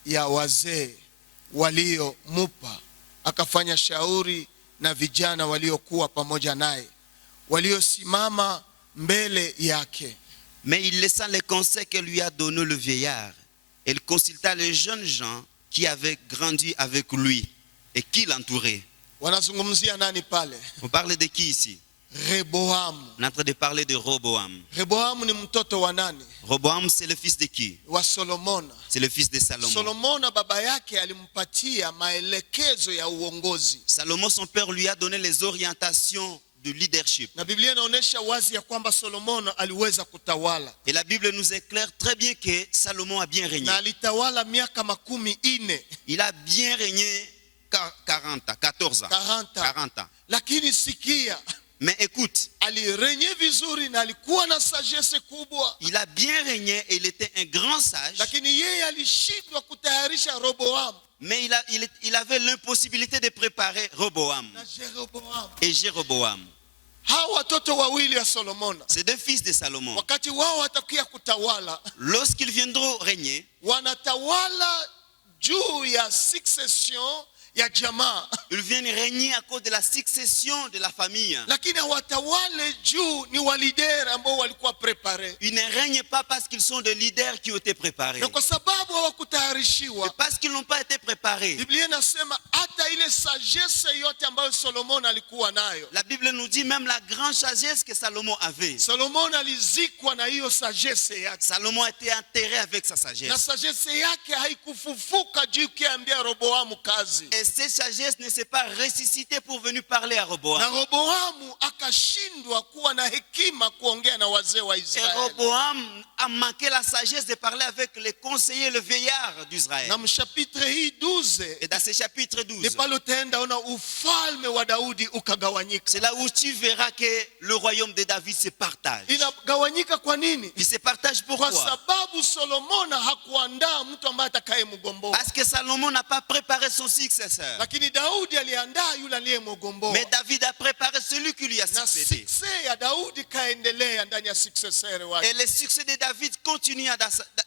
ya wazee waliomupa, akafanya shauri na vijana waliokuwa pamoja naye, waliosimama mbele yake. mais il laissa les conseils que lui a donnés le vieillard. Il consulta les jeunes gens qui avaient grandi avec lui et qui l'entouraient. Wanazungumzia nani pale? On parle de qui ici? Rehoboamu. On est en train de parler de Roboam. Rehoboamu ni mtoto wa nani? Roboam, c'est le fils de qui? Wa Solomona. C'est le fils de Salomon. Solomona baba yake alimpatia maelekezo ya uongozi, Salomon, son père, lui a donné les orientations de leadership. na Biblia inaonyesha wazi ya kwamba Solomona aliweza kutawala, Et la Bible nous éclaire très bien que Salomon a bien régné. na alitawala miaka 40. Il a bien régné 14 ans. 40 ans. Lakini sikia, Mais écoute, alirenye vizuri na alikuwa na sagesse kubwa, il a bien régné et il était un grand sage. lakini yeye alishindwa kutayarisha Roboamu Mais il avait l'impossibilité de préparer Roboam na Jeroboamu. et Jéroboam. Hao watoto wawili wa Solomona, C'est 2 fils de Salomon. wakati wao watakia kutawala, Lorsqu'ils viendront régner, wanatawala juu ya succession ya jamaa, ils viennent régner à cause de la succession de la famille. lakini hawatawale juu ni walidera ambao walikuwa prepare, Ils ne règnent pas parce qu'ils sont des leaders qui ont été préparés. na kwa sababu Et hawakutayarishiwa, parce qu'ils n'ont pas été préparés. Biblia inasema hata ile sagesse yote ambayo Solomon alikuwa nayo, La Bible nous dit même la grande sagesse que Salomon avait. Solomon alizikwa na hiyo sagesse yake, Salomon a été enterré avec sa na sagesse. sagesse yake haikufufuka juu kiambia Roboamu kazi, Et cette sagesse ne s'est pas ressuscitée pour venir parler à na Roboam. Roboamu akashindwa kuwa na hekima kuongea na wazee wa Et Israeli. Roboam a manqué la sagesse de parler avec les conseillers, le vieillard d'Israël. Na mshapitre hii 12 Et dans ce chapitre 12, ni pale utaenda ona ufalme wa Daudi ukagawanyika. c'est là où tu verras que le royaume de David se partage. Inagawanyika kwa nini? Il se partage Kwa pourquoi? sababu Solomona hakuandaa mtu ambaye atakayemgomboa, Parce que Salomon n'a pas préparé son successeur. lakini Daudi aliandaa yule aliyemgomboa, Mais David a préparé celui qui lui a na succédé. success ya Daudi kaendelea ndani ya successeur wake, Et le succès de David continue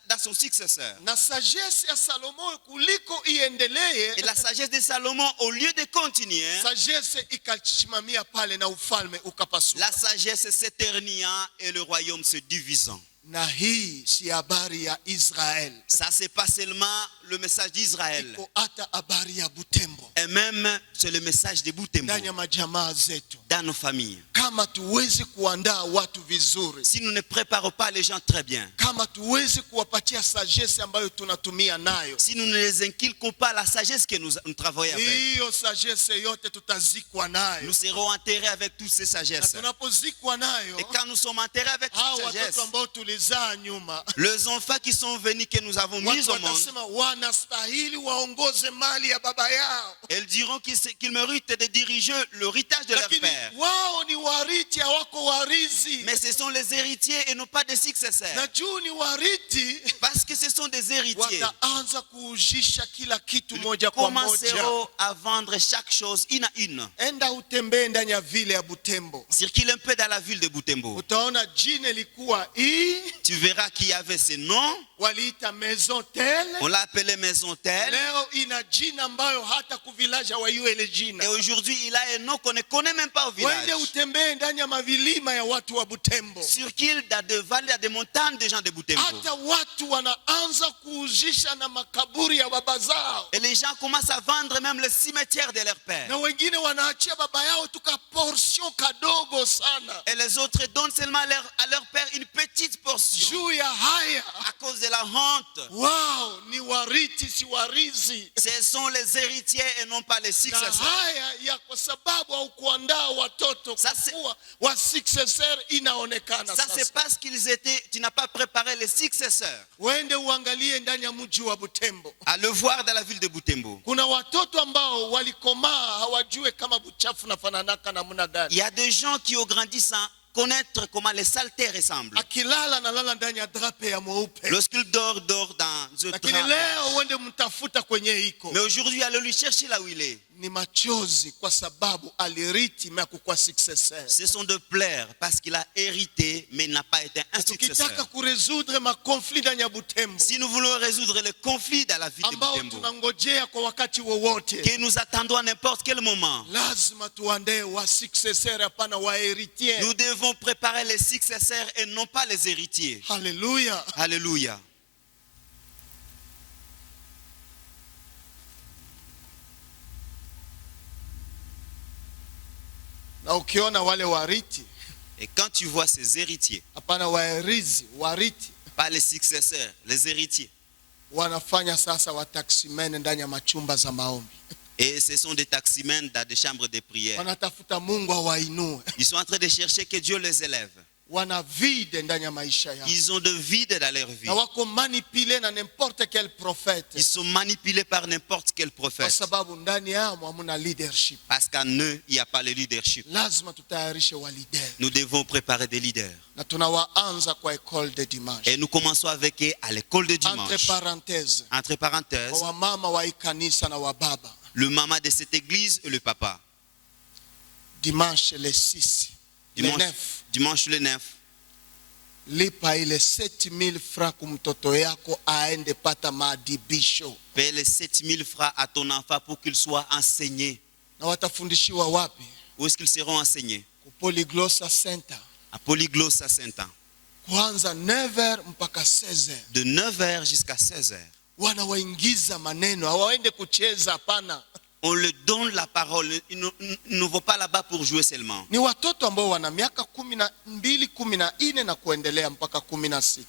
dans son successeur. na sagesse ya Salomo kuliko iendelee, Et la sagesse de Salomon, au lieu de continuer, sagesse ikasimamia pale na ufalme ukapasuka. la sagesse s'éternia et le royaume se divisant. Na hii si habari ya Israel, Ça, c'est pas seulement le message d'Israël. iko hata habari ya Butembo, Et même, c'est le message de Butembo ndani ya majamaa zetu. dans nos familles. Kama tuwezi kuandaa watu vizuri, Si nous ne préparons pas les gens très bien, kama tuwezi kuwapatia sagesse ambayo tunatumia nayo, si nous ne les inculquons pas la sagesse que nous travaillons avec, hiyo sagesse yote tutazikwa nous nayo, serons enterrés avec toutes ces na sagesses. tunapozikwa nayo, Et quand nous sommes enterrés avec hao toutes ces sagesses, watoto ambao tulizaa nyuma, les enfants qui sont venus, que nous avons mis watu au monde, watasema wanastahili waongoze mali ya baba yao, elles diront qu'ils méritent de diriger l'héritage de leur lakini père. wao ni wariti, hawako warizi. Mais ce sont les héritiers et non pas des Na successeurs. juu ni wariti, Parce que ce sont des héritiers. wataanza kuujisha kila kitu Ils moja kwa moja. commenceront à vendre chaque chose une à une. Enda utembee ndani ya vile ya Butembo, Circule un peu dans la ville de Butembo. utaona jina ilikuwa hii, Tu verras qu'il y avait ce nom. waliita maison telle, On l'a appelé appelé maison telle. leo ina jina ambayo hata kuvilaja waiwe ile jina. Et aujourd'hui, il a un nom qu'on ne connaît même pas au village. Wende utembee ndani ya mavilima ya watu wa Butembo. Sur qui il y a des vallées, il y a des montagnes de gens de Butembo. Hata watu wanaanza kuuzisha na makaburi ya baba zao. Et les gens commencent à vendre même le cimetière de leur père. Na wengine wanaachia baba yao tuka portion kadogo sana. Et les autres donnent seulement à leur père une petite portion. Juu ya haya, À cause de la honte. wao ni wariti si warizi. Ce sont les héritiers et non pas les Na successeurs. haya ya kwa sababu haukuandaa watoto Ça, c'est- kuwa wa successor inaonekana Ça, c'est sasa. parce qu'ils étaient, tu n'as pas préparé les successeurs. Wende uangalie ndani ya mji wa Butembo. À le voir dans la ville de Butembo. Kuna watoto ambao walikomaa hawajue kama buchafu nafananaka namna Il gani. y a des gens qui ont grandi sans connaître comment les saletés ressemblent. Akilala nalala ndani ya drape ya mweupe. Lorsqu'il dort, dort dans un Lakini drap. leo wende mtafuta kwenye iko. Mais aujourd'hui, allez lui chercher là où il est. Ni machozi kwa sababu aliriti na kukuwa successor. Ce sont de pleurs parce qu'il a hérité, mais il n'a pas été un Tukitaka successeur. kuresoudre makonfli ndani ya Butembo Si nous voulons résoudre les conflits dans la ville de ambao Butembo, tunangojea kwa wakati wowote, que nous attendons à n'importe quel moment, lazima tuandae wa successor, hapana wa héritier. nous devons préparer les successeurs et non pas les héritiers. Haleluya. Alléluia. Na ukiona wale wariti, Et quand tu vois ces héritiers, hapana waerizi, wariti pas les successeurs, les héritiers, wanafanya sasa wataksimene ndani ya machumba za maombi. et ce sont des taximens dans des chambres de prière, Wanatafuta Mungu awainue. ils sont en train de chercher que Dieu les élève. Wana vide ndani ya maisha yao. Ils ont de vide dans leur vie. Na wako manipule na n'importe quel prophète. Ils sont manipulés par n'importe quel Kwa prophète. sababu ndani yao hamuna leadership. Parce qu'en eux, il n'y a pas le leadership. Lazima tutayarishe wa leader. Nous devons préparer des leaders. Na tunawaanza kwa école de dimanche. Et nous commençons avec eux à l'école de Entre dimanche. parenthèses, Entre parenthèses, kwa wamama wa hii kanisa na wa baba, le maman de cette église et le papa. dimanche le 6, le Dimanche, 9, dimanche le 9, lipa ile 7000 francs kumtoto yako aende pata maadibisho. paie les 7000 francs à ton enfant pour qu'il soit enseigné. Na watafundishiwa wapi? Où est-ce qu'ils seront enseignés? Ku Polyglossa Center. À Polyglosse à Saint-An. Kuanza 9h mpaka 16h. De 9h jusqu'à 16h. Wanawaingiza maneno, hawaende kucheza, hapana. On leur donne la parole. Ils ne vont pas là-bas pour jouer seulement. Ni watoto ambao wana miaka 12, 14 na kuendelea mpaka 16.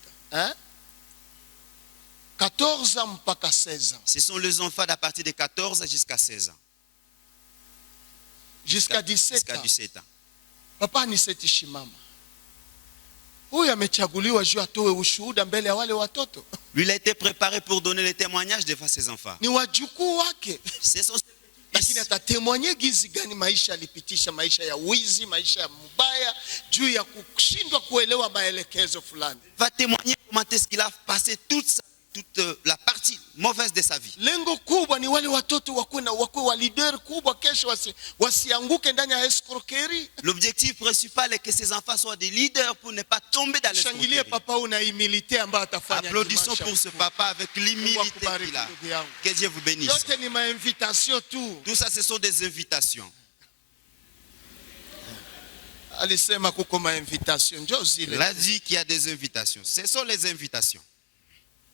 14 mpaka 16 ans. Ce sont les enfants d'à partir de 14 jusqu'à 16 ans. Jusqu'à 17 Jusqu'à ans. 17 ans. Papa ni seti shimama. Huyu amechaguliwa juu atoe ushuhuda mbele ya wale watoto. Lui, il a été préparé pour donner le témoignage devant ses enfants. Ni wajukuu wake. Ce sont Lakini atatemwanye gizi gani maisha alipitisha, maisha ya wizi, maisha ya mubaya, juu ya kushindwa kuelewa maelekezo fulani. va témoigner comment est-ce qu'il a passé toute la partie mauvaise de sa vie. Lengo kubwa ni wale watoto wakuwe wa leader kubwa kesho, wasianguke ndani ya escroquerie. L'objectif principal est que ces enfants soient des leaders pour ne pas tomber dans Shangilie l'escroquerie. papa una humilité ambayo atafanya. Applaudissons dimanche. pour ce papa avec l'humilité qu'il a. Que Dieu vous bénisse. Yote ni mainvitation tu. Tout ça, ce sont des invitations. Alisema kuko mainvitation, njoo zile. Il a dit qu'il y a des invitations. Ce sont les invitations.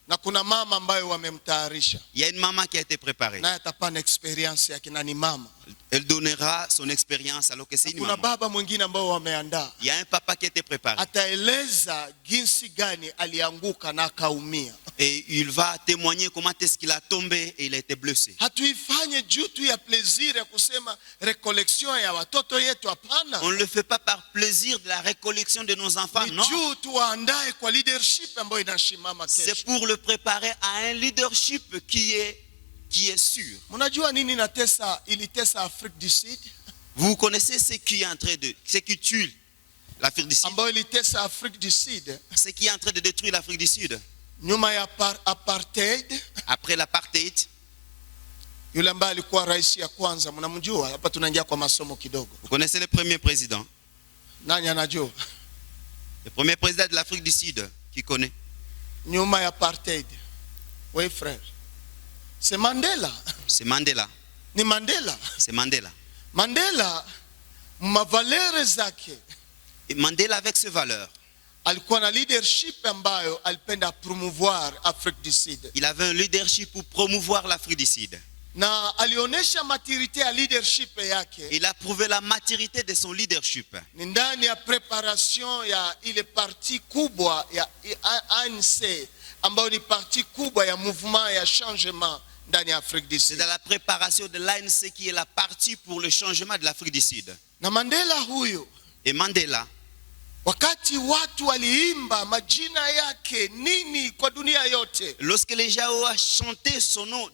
Na kuna mama ambayo wamemtayarisha. Il y a une maman qui a été préparée. Naye atapana experience yake na ni mama. Elle donnera son expérience alors que c'est une Kuna maman. baba mwingine ambao wameandaa. Il y a un papa qui a été préparé. Ataeleza jinsi gani alianguka na akaumia. Et il va témoigner comment est-ce qu'il a tombé et il a été blessé. Hatuifanye juu tu ya plaisir ya kusema recollection ya watoto yetu, hapana. On ne le fait pas par plaisir de la récollection de nos enfants, Ni non. juu tuwaandae kwa leadership ambayo inashimama C'est kesho. pour le préparer à un leadership qui est sûr. Mnajua nini ilitesa Afrique du Sud? Vous connaissez ce qui est en train de, ce qui tue l'Afrique du Sud, Ambayo ilitesa Afrique du Sud ce qui est en train de détruire l'Afrique du Sud. nyuma ya apartheid. Après l'apartheid, Yule ambaye alikuwa rais ya kwanza, mnamjua? Hapa tunaingia kwa masomo kidogo. vous connaissez le premier président. Nani anajua? Le premier président de l'Afrique du Sud, qui connaît? Nyuma ya apartheid. Oui frère. C'est Mandela. C'est Mandela. Ni Mandela. C'est Mandela. Mandela mavalere zake Et Mandela avec ses valeurs, alikuwa na leadership ambayo alipenda promouvoir Afrique du Sud. il avait un leadership pour promouvoir l'Afrique du Sud. Na alionyesha maturite ya leadership yake Il a prouvé la maturité de son leadership. ni ndani ya preparation ya ile parti kubwa ya ANC ambayo ni parti kubwa ya mouvement ya changement ndani ya Afrique du C'est Sud. dans la préparation de l'ANC qui est la partie pour le changement de l'Afrique du Sud. Na Mandela huyo, Et Mandela, wakati watu waliimba majina yake nini kwa dunia yote, lorsque les gens ont chanté son nom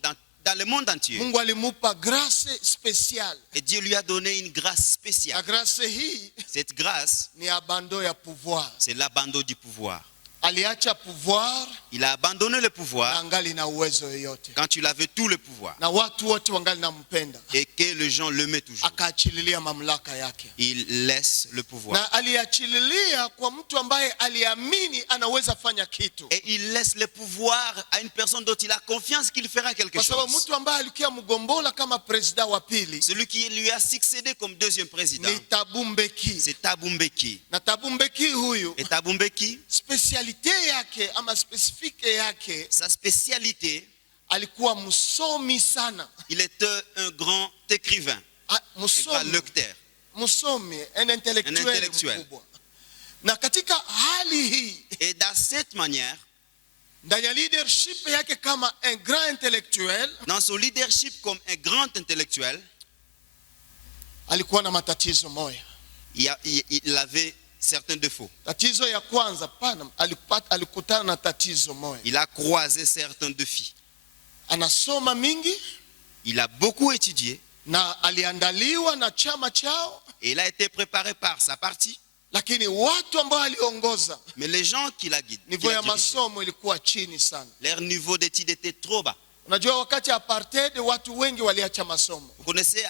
dans le monde entier, Mungu alimupa grâce spéciale. et Dieu lui a donné une grâce Na spéciale. grâce hii Cette grâce, ni abando ya pouvoir. c'est l'abandon du pouvoir. Aliacha pouvoir Il a abandonné le na pouvoir angali na uwezo yoyote, quand il avait tout le pouvoir na watu wote wangali nampenda, et que les gens l'aimaient toujours. akaachililia mamlaka yake. Il laisse le pouvoir. Na aliachililia kwa mtu ambaye aliamini anaweza fanya kitu, Et il laisse le pouvoir à une personne dont il a confiance qu'il fera quelque kwa sababu chose. mtu ambaye alikia mgombola kama president wa pili Celui qui lui a succédé comme deuxième président, ni Thabo Mbeki. c'est Thabo Mbeki. Na Thabo Mbeki huyu Et Thabo Mbeki, spesialite yake ama spesifike yake, sa spécialité, alikuwa msomi sana. il était un grand écrivain, un grand Msomi, lecteur. msomi, un Un intellectuel intellectuel. mkubwa. Na katika hali hii Et dans cette manière, ndani ya leadership yake kama un grand intellectuel, dans son leadership comme un grand intellectuel, alikuwa na matatizo moya. il avait certains défauts. Tatizo ya kwanza pana, alikutana na tatizo moya. Il a croisé certains défis. Anasoma mingi Il a beaucoup étudié na aliandaliwa na chama chao, et il a été préparé par sa partie. lakini watu ambao aliongoza Mais les gens qui la guident, qui niveau la ya dirigent, masomo ilikuwa chini sana. leur niveau d'études était trop bas. Unajua wakati apartheid watu wengi waliacha masomo Vous connaissez,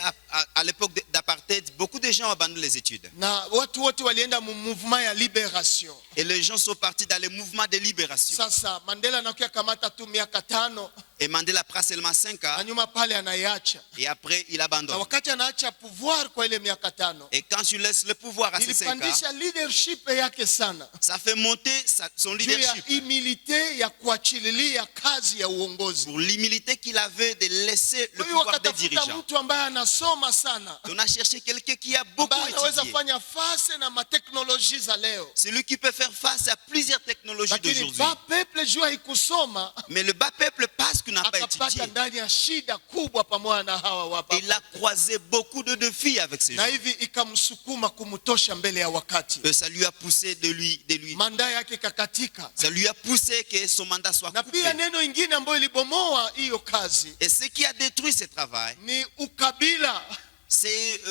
à l'époque d'apartheid, beaucoup de gens abandonnent les études. na watu wote walienda mu mouvement ya liberation. Et les gens sont partis dans les mouvements de libération. Sasa Mandela anakuya kamata tu miaka 5 Et Mandela prend seulement 5 ans na nyuma pale anaiacha, et après il na abandonne. wakati anaacha pouvoir kwa ile miaka 5 Et quand tu laisses le pouvoir à ces 5 ans, ilipandisha leadership yake sana ça fait monter son juu ya leadership humilite ya kuachililia kazi ya uongozi. pour l'humilité qu'il avait de laisser le Kwa hiyo pouvoir des wakatafuta dirigeants. mtu ambaye anasoma sana, On a cherché quelqu'un qui a beaucoup ambaye anaweza étudié. fanya fase na mateknolojia za leo, Celui qui peut faire face à plusieurs technologies lakini d'aujourd'hui. ba peple juu haikusoma Mais le bas peuple, parce qu'il n'a pas akapata étudié, ndani ya shida kubwa pamoja na hawa wapa, il a croisé beaucoup de défis avec ces na gens. hivi ikamsukuma kumtosha mbele ya wakati. Et ça lui a poussé de lui. Manda yake kakatika, Ça lui a poussé que son mandat soit na coupé. pia neno ingine ambayo ilibomoa hiyo kazi Et ce qui a détruit ce travail, ni ukabila, c'est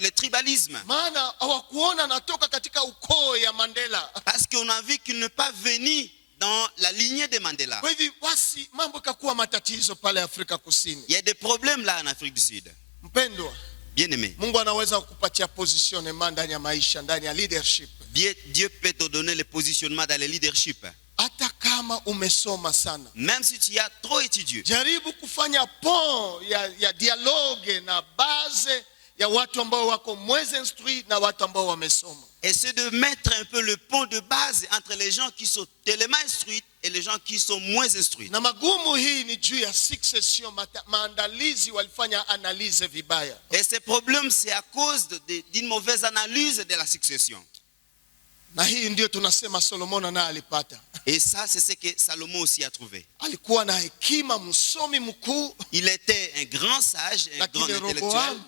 le tribalisme. maana hawakuona anatoka katika ukoo ya Mandela. Parce qu'on a vu qu'il n'est pas venu dans la lignée de Mandela. Kwa hivi basi mambo kakuwa matatizo pale Afrika Kusini. Il y a des problèmes là en Afrique du Sud. Mpendwa, Bien aimé, Mungu anaweza kukupatia positionnement ndani ya maisha, ndani ya leadership, Dieu peut te donner le positionnement dans le leadership. hata kama umesoma sana. Même si tu as trop étudié, Jaribu kufanya pont ya dialogue na base ya watu ambao wako moins instruits na watu ambao wamesoma. essaie de mettre un peu le pont de base entre les gens qui sont tellement instruits et les gens qui sont moins instruits. Na magumu hii ni juu ya succession, maandalizi walifanya analyse vibaya. Et ce problème, c'est à cause d'une mauvaise analyse de la succession. Na hii ndio tunasema Solomon naye alipata. Et ça, c'est ce que Salomon aussi a trouvé. Alikuwa na hekima, msomi mkuu, Il était un grand sage, un Lakini grand intellectuel. Rehoboam,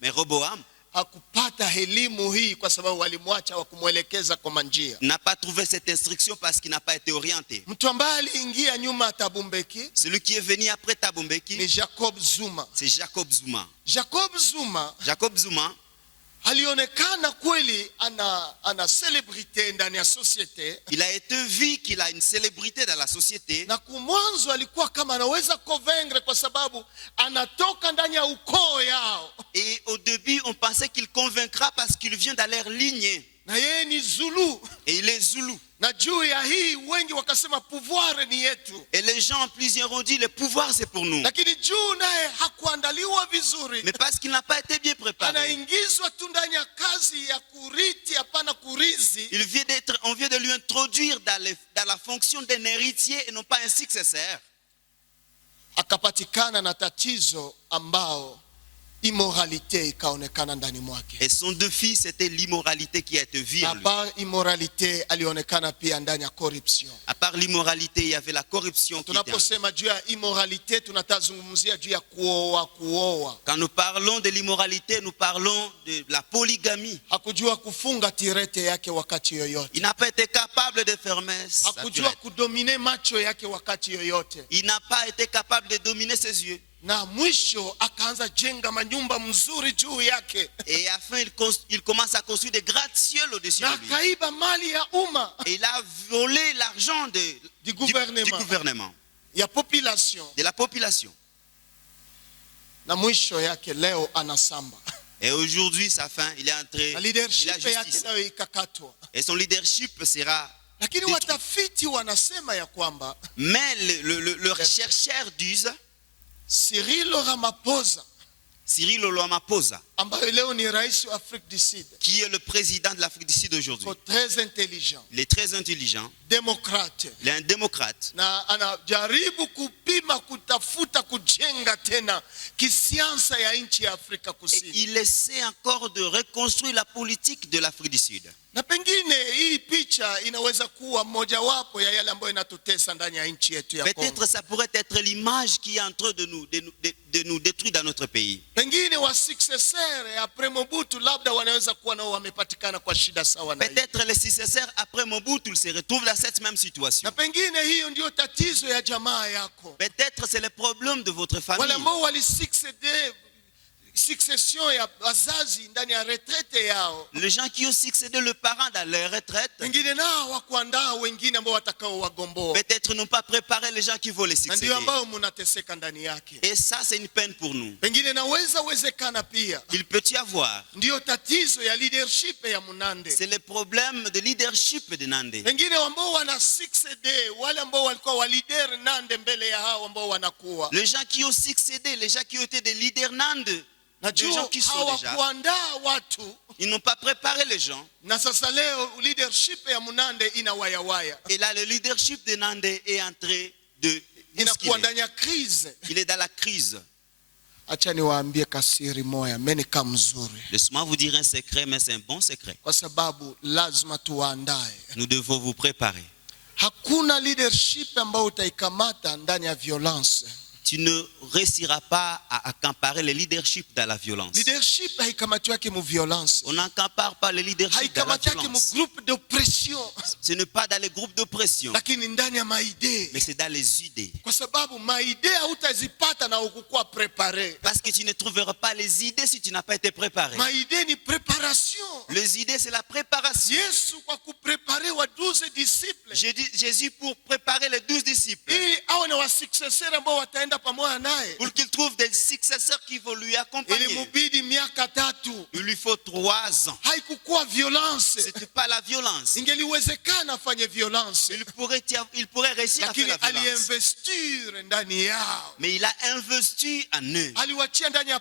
Mais Rehoboam hakupata elimu hii kwa sababu walimwacha wa kumwelekeza kwa njia. n'a pas trouvé cette instruction parce qu'il n'a pas été orienté. Mtu ambaye aliingia nyuma ya Thabo Mbeki Celui qui est venu après Thabo ni Mbeki, Jacob Zuma. c'est Jacob Zuma. Jacob Zuma Jacob Zuma alionekana kweli ana celebrity ndani ya societe, il a été vu qu'il a une célébrité dans la société. na kumwanzo alikuwa kama anaweza convaincre kwa sababu anatoka ndani ya ukoo yao, Et au début, on pensait qu'il convaincra parce qu'il vient dans leur lignée. na yeye ni Zulu. Et il est Zoulou. Na juu ya hii wengi wakasema pouvoir ni yetu. Et les gens, plusieurs ont dit, le pouvoir c'est pour nous. Lakini juu naye hakuandaliwa vizuri. Mais parce qu'il n'a pas été bien préparé. Anaingizwa tu ndani ya kazi ya kuriti, hapana kurizi. On vient de lui introduire dans la fonction d'un héritier et non pas un successeur. Akapatikana na tatizo ambao immoralité ikaonekana ndani mwake. Et son défi, c'était l'immoralité qui a été vue en lui. À part immoralité, alionekana pia ndani ya corruption. À part l'immoralité, il y avait la corruption qui était en lui. Tunaposema juu ya immoralité, tunatazungumzia juu ya kuoa. Quand nous parlons de l'immoralité, nous parlons de la polygamie. Hakujua kufunga tirete yake wakati yoyote. Il n'a pas été capable de fermer sa Hakujua tirette. kudomine macho yake wakati yoyote. Il n'a pas été capable de dominer ses yeux. Na mwisho akaanza jenga manyumba mzuri juu yake. Et à fin, il commence à construire des gratte-ciel au-dessus Na de lui. akaiba mali ya umma. Et il a volé l'argent Du gouvernement. Ya population. de la population. Na mwisho yake leo anasamba. Et aujourd'hui, sa fin, il est entré Na in leadership la yake justice. nayo ikakatwa. Et son leadership sera Lakini détruit. watafiti wanasema ya kwamba Mais leurs chercheurs disent, Cyril Ramaphosa Cyril Ramaphosa, ambaye leo ni rais wa Afrique du Sud, qui est le président de l'Afrique du Sud aujourd'hui, très intelligent, il est très intelligent, démocrate, il est un démocrate. na anajaribu kupima kutafuta kujenga tena kisiasa ya nchi ya Afrika Et Kusini. il essaie encore de reconstruire la politique de l'Afrique du Sud. Na pengine hii picha inaweza kuwa mojawapo ya yale ambayo inatutesa ndani ya nchi yetu ya Kongo. Peut-être ça pourrait être l'image qui est en train de nous détruire dans notre pays. Pengine wa successeur après Mobutu labda wanaweza kuwa nao wamepatikana kwa shida sawa na hii. Peut-être les successeurs après Mobutu se retrouvent dans cette même situation. Na pengine hiyo ndio tatizo ya jamaa yako. Peut-être c'est le problème de votre famille. Wale ambao walisuccede succession ya wazazi ndani ya retraite yao. Les gens qui ont succédé le parent dans leur retraite, Pengine nao wakuandaa wengine ambao watakao wagomboa. peut-être n'ont pas préparé les gens qui vont les Na succéder. ndio ambao mnateseka ndani yake. Et ça, c'est une peine pour nous. Pengine naweza wezekana pia. Il peut y avoir. Ndio tatizo ya leadership ya Munande. C'est le problème de leadership de Nande. Pengine ambao wana succede wale ambao walikuwa wa leader Nande mbele ya hao ambao wanakuwa. Les gens qui ont succédé, les gens qui ont été des leaders Nande, les gens Najua qui sont déjà, hawakuandaa watu. ils n'ont pas préparé les gens. Na sasa leo leadership ya Munande inawayawaya. Et là, le leadership de Nande est en train de Inakuwa ndani ya crise. Il est dans la crise. Acha niwaambie kasiri moya, mimi kama mzuri. Laisse-moi vous dire un secret, mais c'est un bon secret. Kwa sababu lazima tuwaandae. Nous devons vous préparer. Hakuna leadership ambayo utaikamata ndani ya violence. Tu ne réussiras pas à accaparer le leadership dans la violence. Leadership haikamati yake mu violence. On n'accapare pas le leadership dans la Haikamati yake mu violence. groupe d'oppression. Ce n'est pas dans les groupes d'oppression, Lakini ndani ya maide. mais c'est dans les idées. Kwa sababu maide hautazipata na ukukuwa prepare. Parce que tu ne trouveras pas les idées si tu n'as pas été préparé. Maide ni preparation. Les idées, c'est la préparation. Yesu kwa kuprepare wa 12 disciples. Jésus, pour préparer les 12 disciples, Ili awe na wasuccesseur ambao wataenda pamoja naye. pour qu'il trouve des successeurs qui vont lui accompagner, Ilimubidi miaka 3. il lui faut 3 ans. Haikukuwa violence. C'était pas la violence. Ingeliwezekana afanye violence. Il pourrait réussir à faire Lakini la violence. aliinvestir ndani yao. Mais il a investi en eux. Aliwachia ndani ya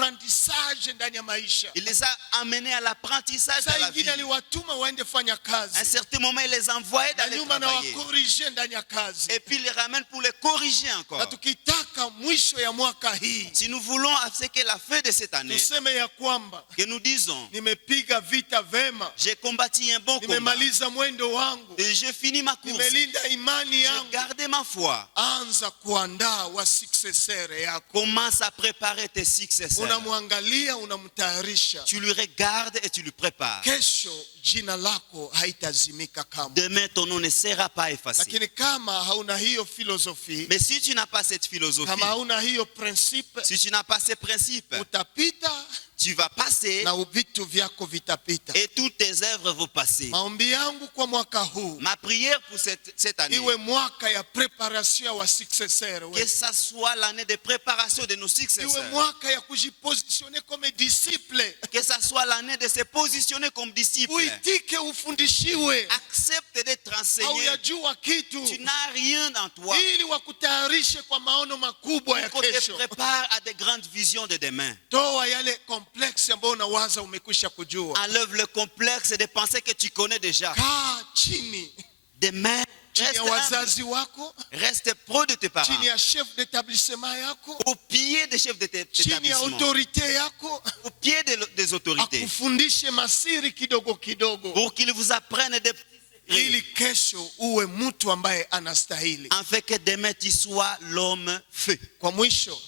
apprentissage ndani ya maisha. Il les a amenés à l'apprentissage de Saa la vie. ingine aliwatuma waende fanya À un kazi. certain moment, il les envoyait Na d'aller nyuma na travailler. wakorije ndani ya kazi. Et puis il les ramène pour les corriger Na encore. tukitaka mwisho ya mwaka hii Si nous voulons à ce que la fin de cette année, tuseme ya kwamba que nous disons, nimepiga vita vema, j'ai combattu un bon combat. nimemaliza mwendo wangu, Et j'ai fini ma course. nimelinda imani J'ai yangu, gardé ma foi. anza kuandaa wa successeur yako. Commence à préparer tes successeurs. Unamwangalia, unamtayarisha. Tu lui regardes et tu lui prépares. Kesho jina lako haitazimika kamwe. Demain, ton nom ne sera pas effacé. Lakini kama hauna hiyo philosophie, Mais si tu n'as pas cette philosophie, kama hauna hiyo principe, si tu n'as pas ces principes, utapita tu vas passer na vitu vyako vitapita. et toutes tes œuvres vont passer. Maombi yangu kwa mwaka huu Ma prière pour cette année, iwe mwaka ya preparation ya wa successeur que wetu. ça soit l'année de préparation de nos Iwe successeurs. mwaka ya kujipositionner comme disciple. Que ça soit l'année de se positionner comme disciple. uitike ufundishiwe. Accepte d'être enseigné. Haujajua kitu, Tu n'as rien en toi. ili wakutayarishe kwa maono makubwa ya Pour te kesho. préparer à des grandes visions de demain. Toa yale complex ambayo unawaza umekwisha kujua. Enlève le complexe de penser que tu connais déjà. Kaa chini, Demain, chini reste ya humble. wazazi wako, Reste pro de tes parents. chini ya chef d'établissement yako, Au pied des chefs chini ya d'établissement. autorité yako, Au pied des autorités. akufundishe masiri kidogo kidogo, Pour qu'ils vous apprennent des petits ili secrets. kesho uwe mtu ambaye anastahili. Afin que demain tu sois l'homme feu. Kwa mwisho,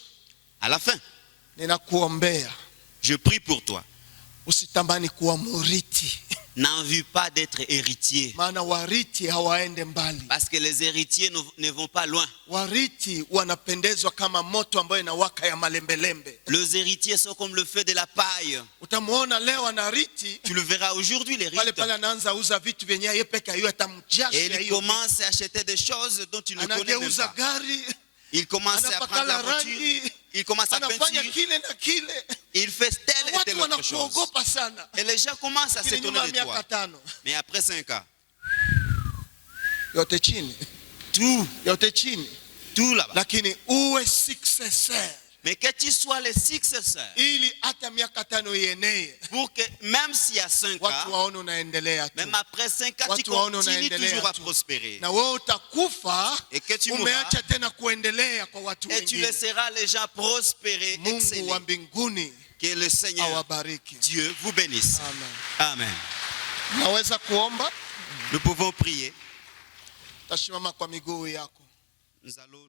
À la fin, ninakuombea je prie pour toi. usitamani kuwa murithi, N'envie pas d'être héritier. maana warithi hawaende mbali. Parce que les héritiers ne vont pas loin. Warithi wanapendezwa kama moto ambayo inawaka ya malembelembe. Les héritiers sont comme le feu de la paille. Utamuona leo anarithi, Tu le verras aujourd'hui, les pale rites. pale anaanza uza vitu vyenye yeye peke yake atamjasha Et il hiyo. commence à acheter des choses dont tu ne connais même Anageuza pas. gari, Il commence à prendre la anapakala voiture. rangi, Il commence à anafanya peinturer. kile na kile. Il fait telle et Watu telle autre chose. wanakuogopa sana. Et les gens commencent à Lakini nyuma s'étonner ya de miaka toi. 5 Mais après 5 ans, yote chini, yote chini, tout là-bas. lakini uwe successor, Mais que tu sois le successeur. ili hata miaka 5 ienee, Pour que même s'il y a 5 watu ans, waone unaendelea tu, même après 5 ans, tu Watu waone continues unaendelea toujours à tu. prospérer. na wewe utakufa Et que tu umeacha tena kuendelea kwa watu Et tu wengine. laisseras les gens prospérer, Mungu exceller. wa mbinguni Que le Seigneur, awabariki. Dieu, vous bénisse. Amen. Amen. Naweza kuomba? Nous pouvons prier. Tasimama kwa miguu yako. Nous allons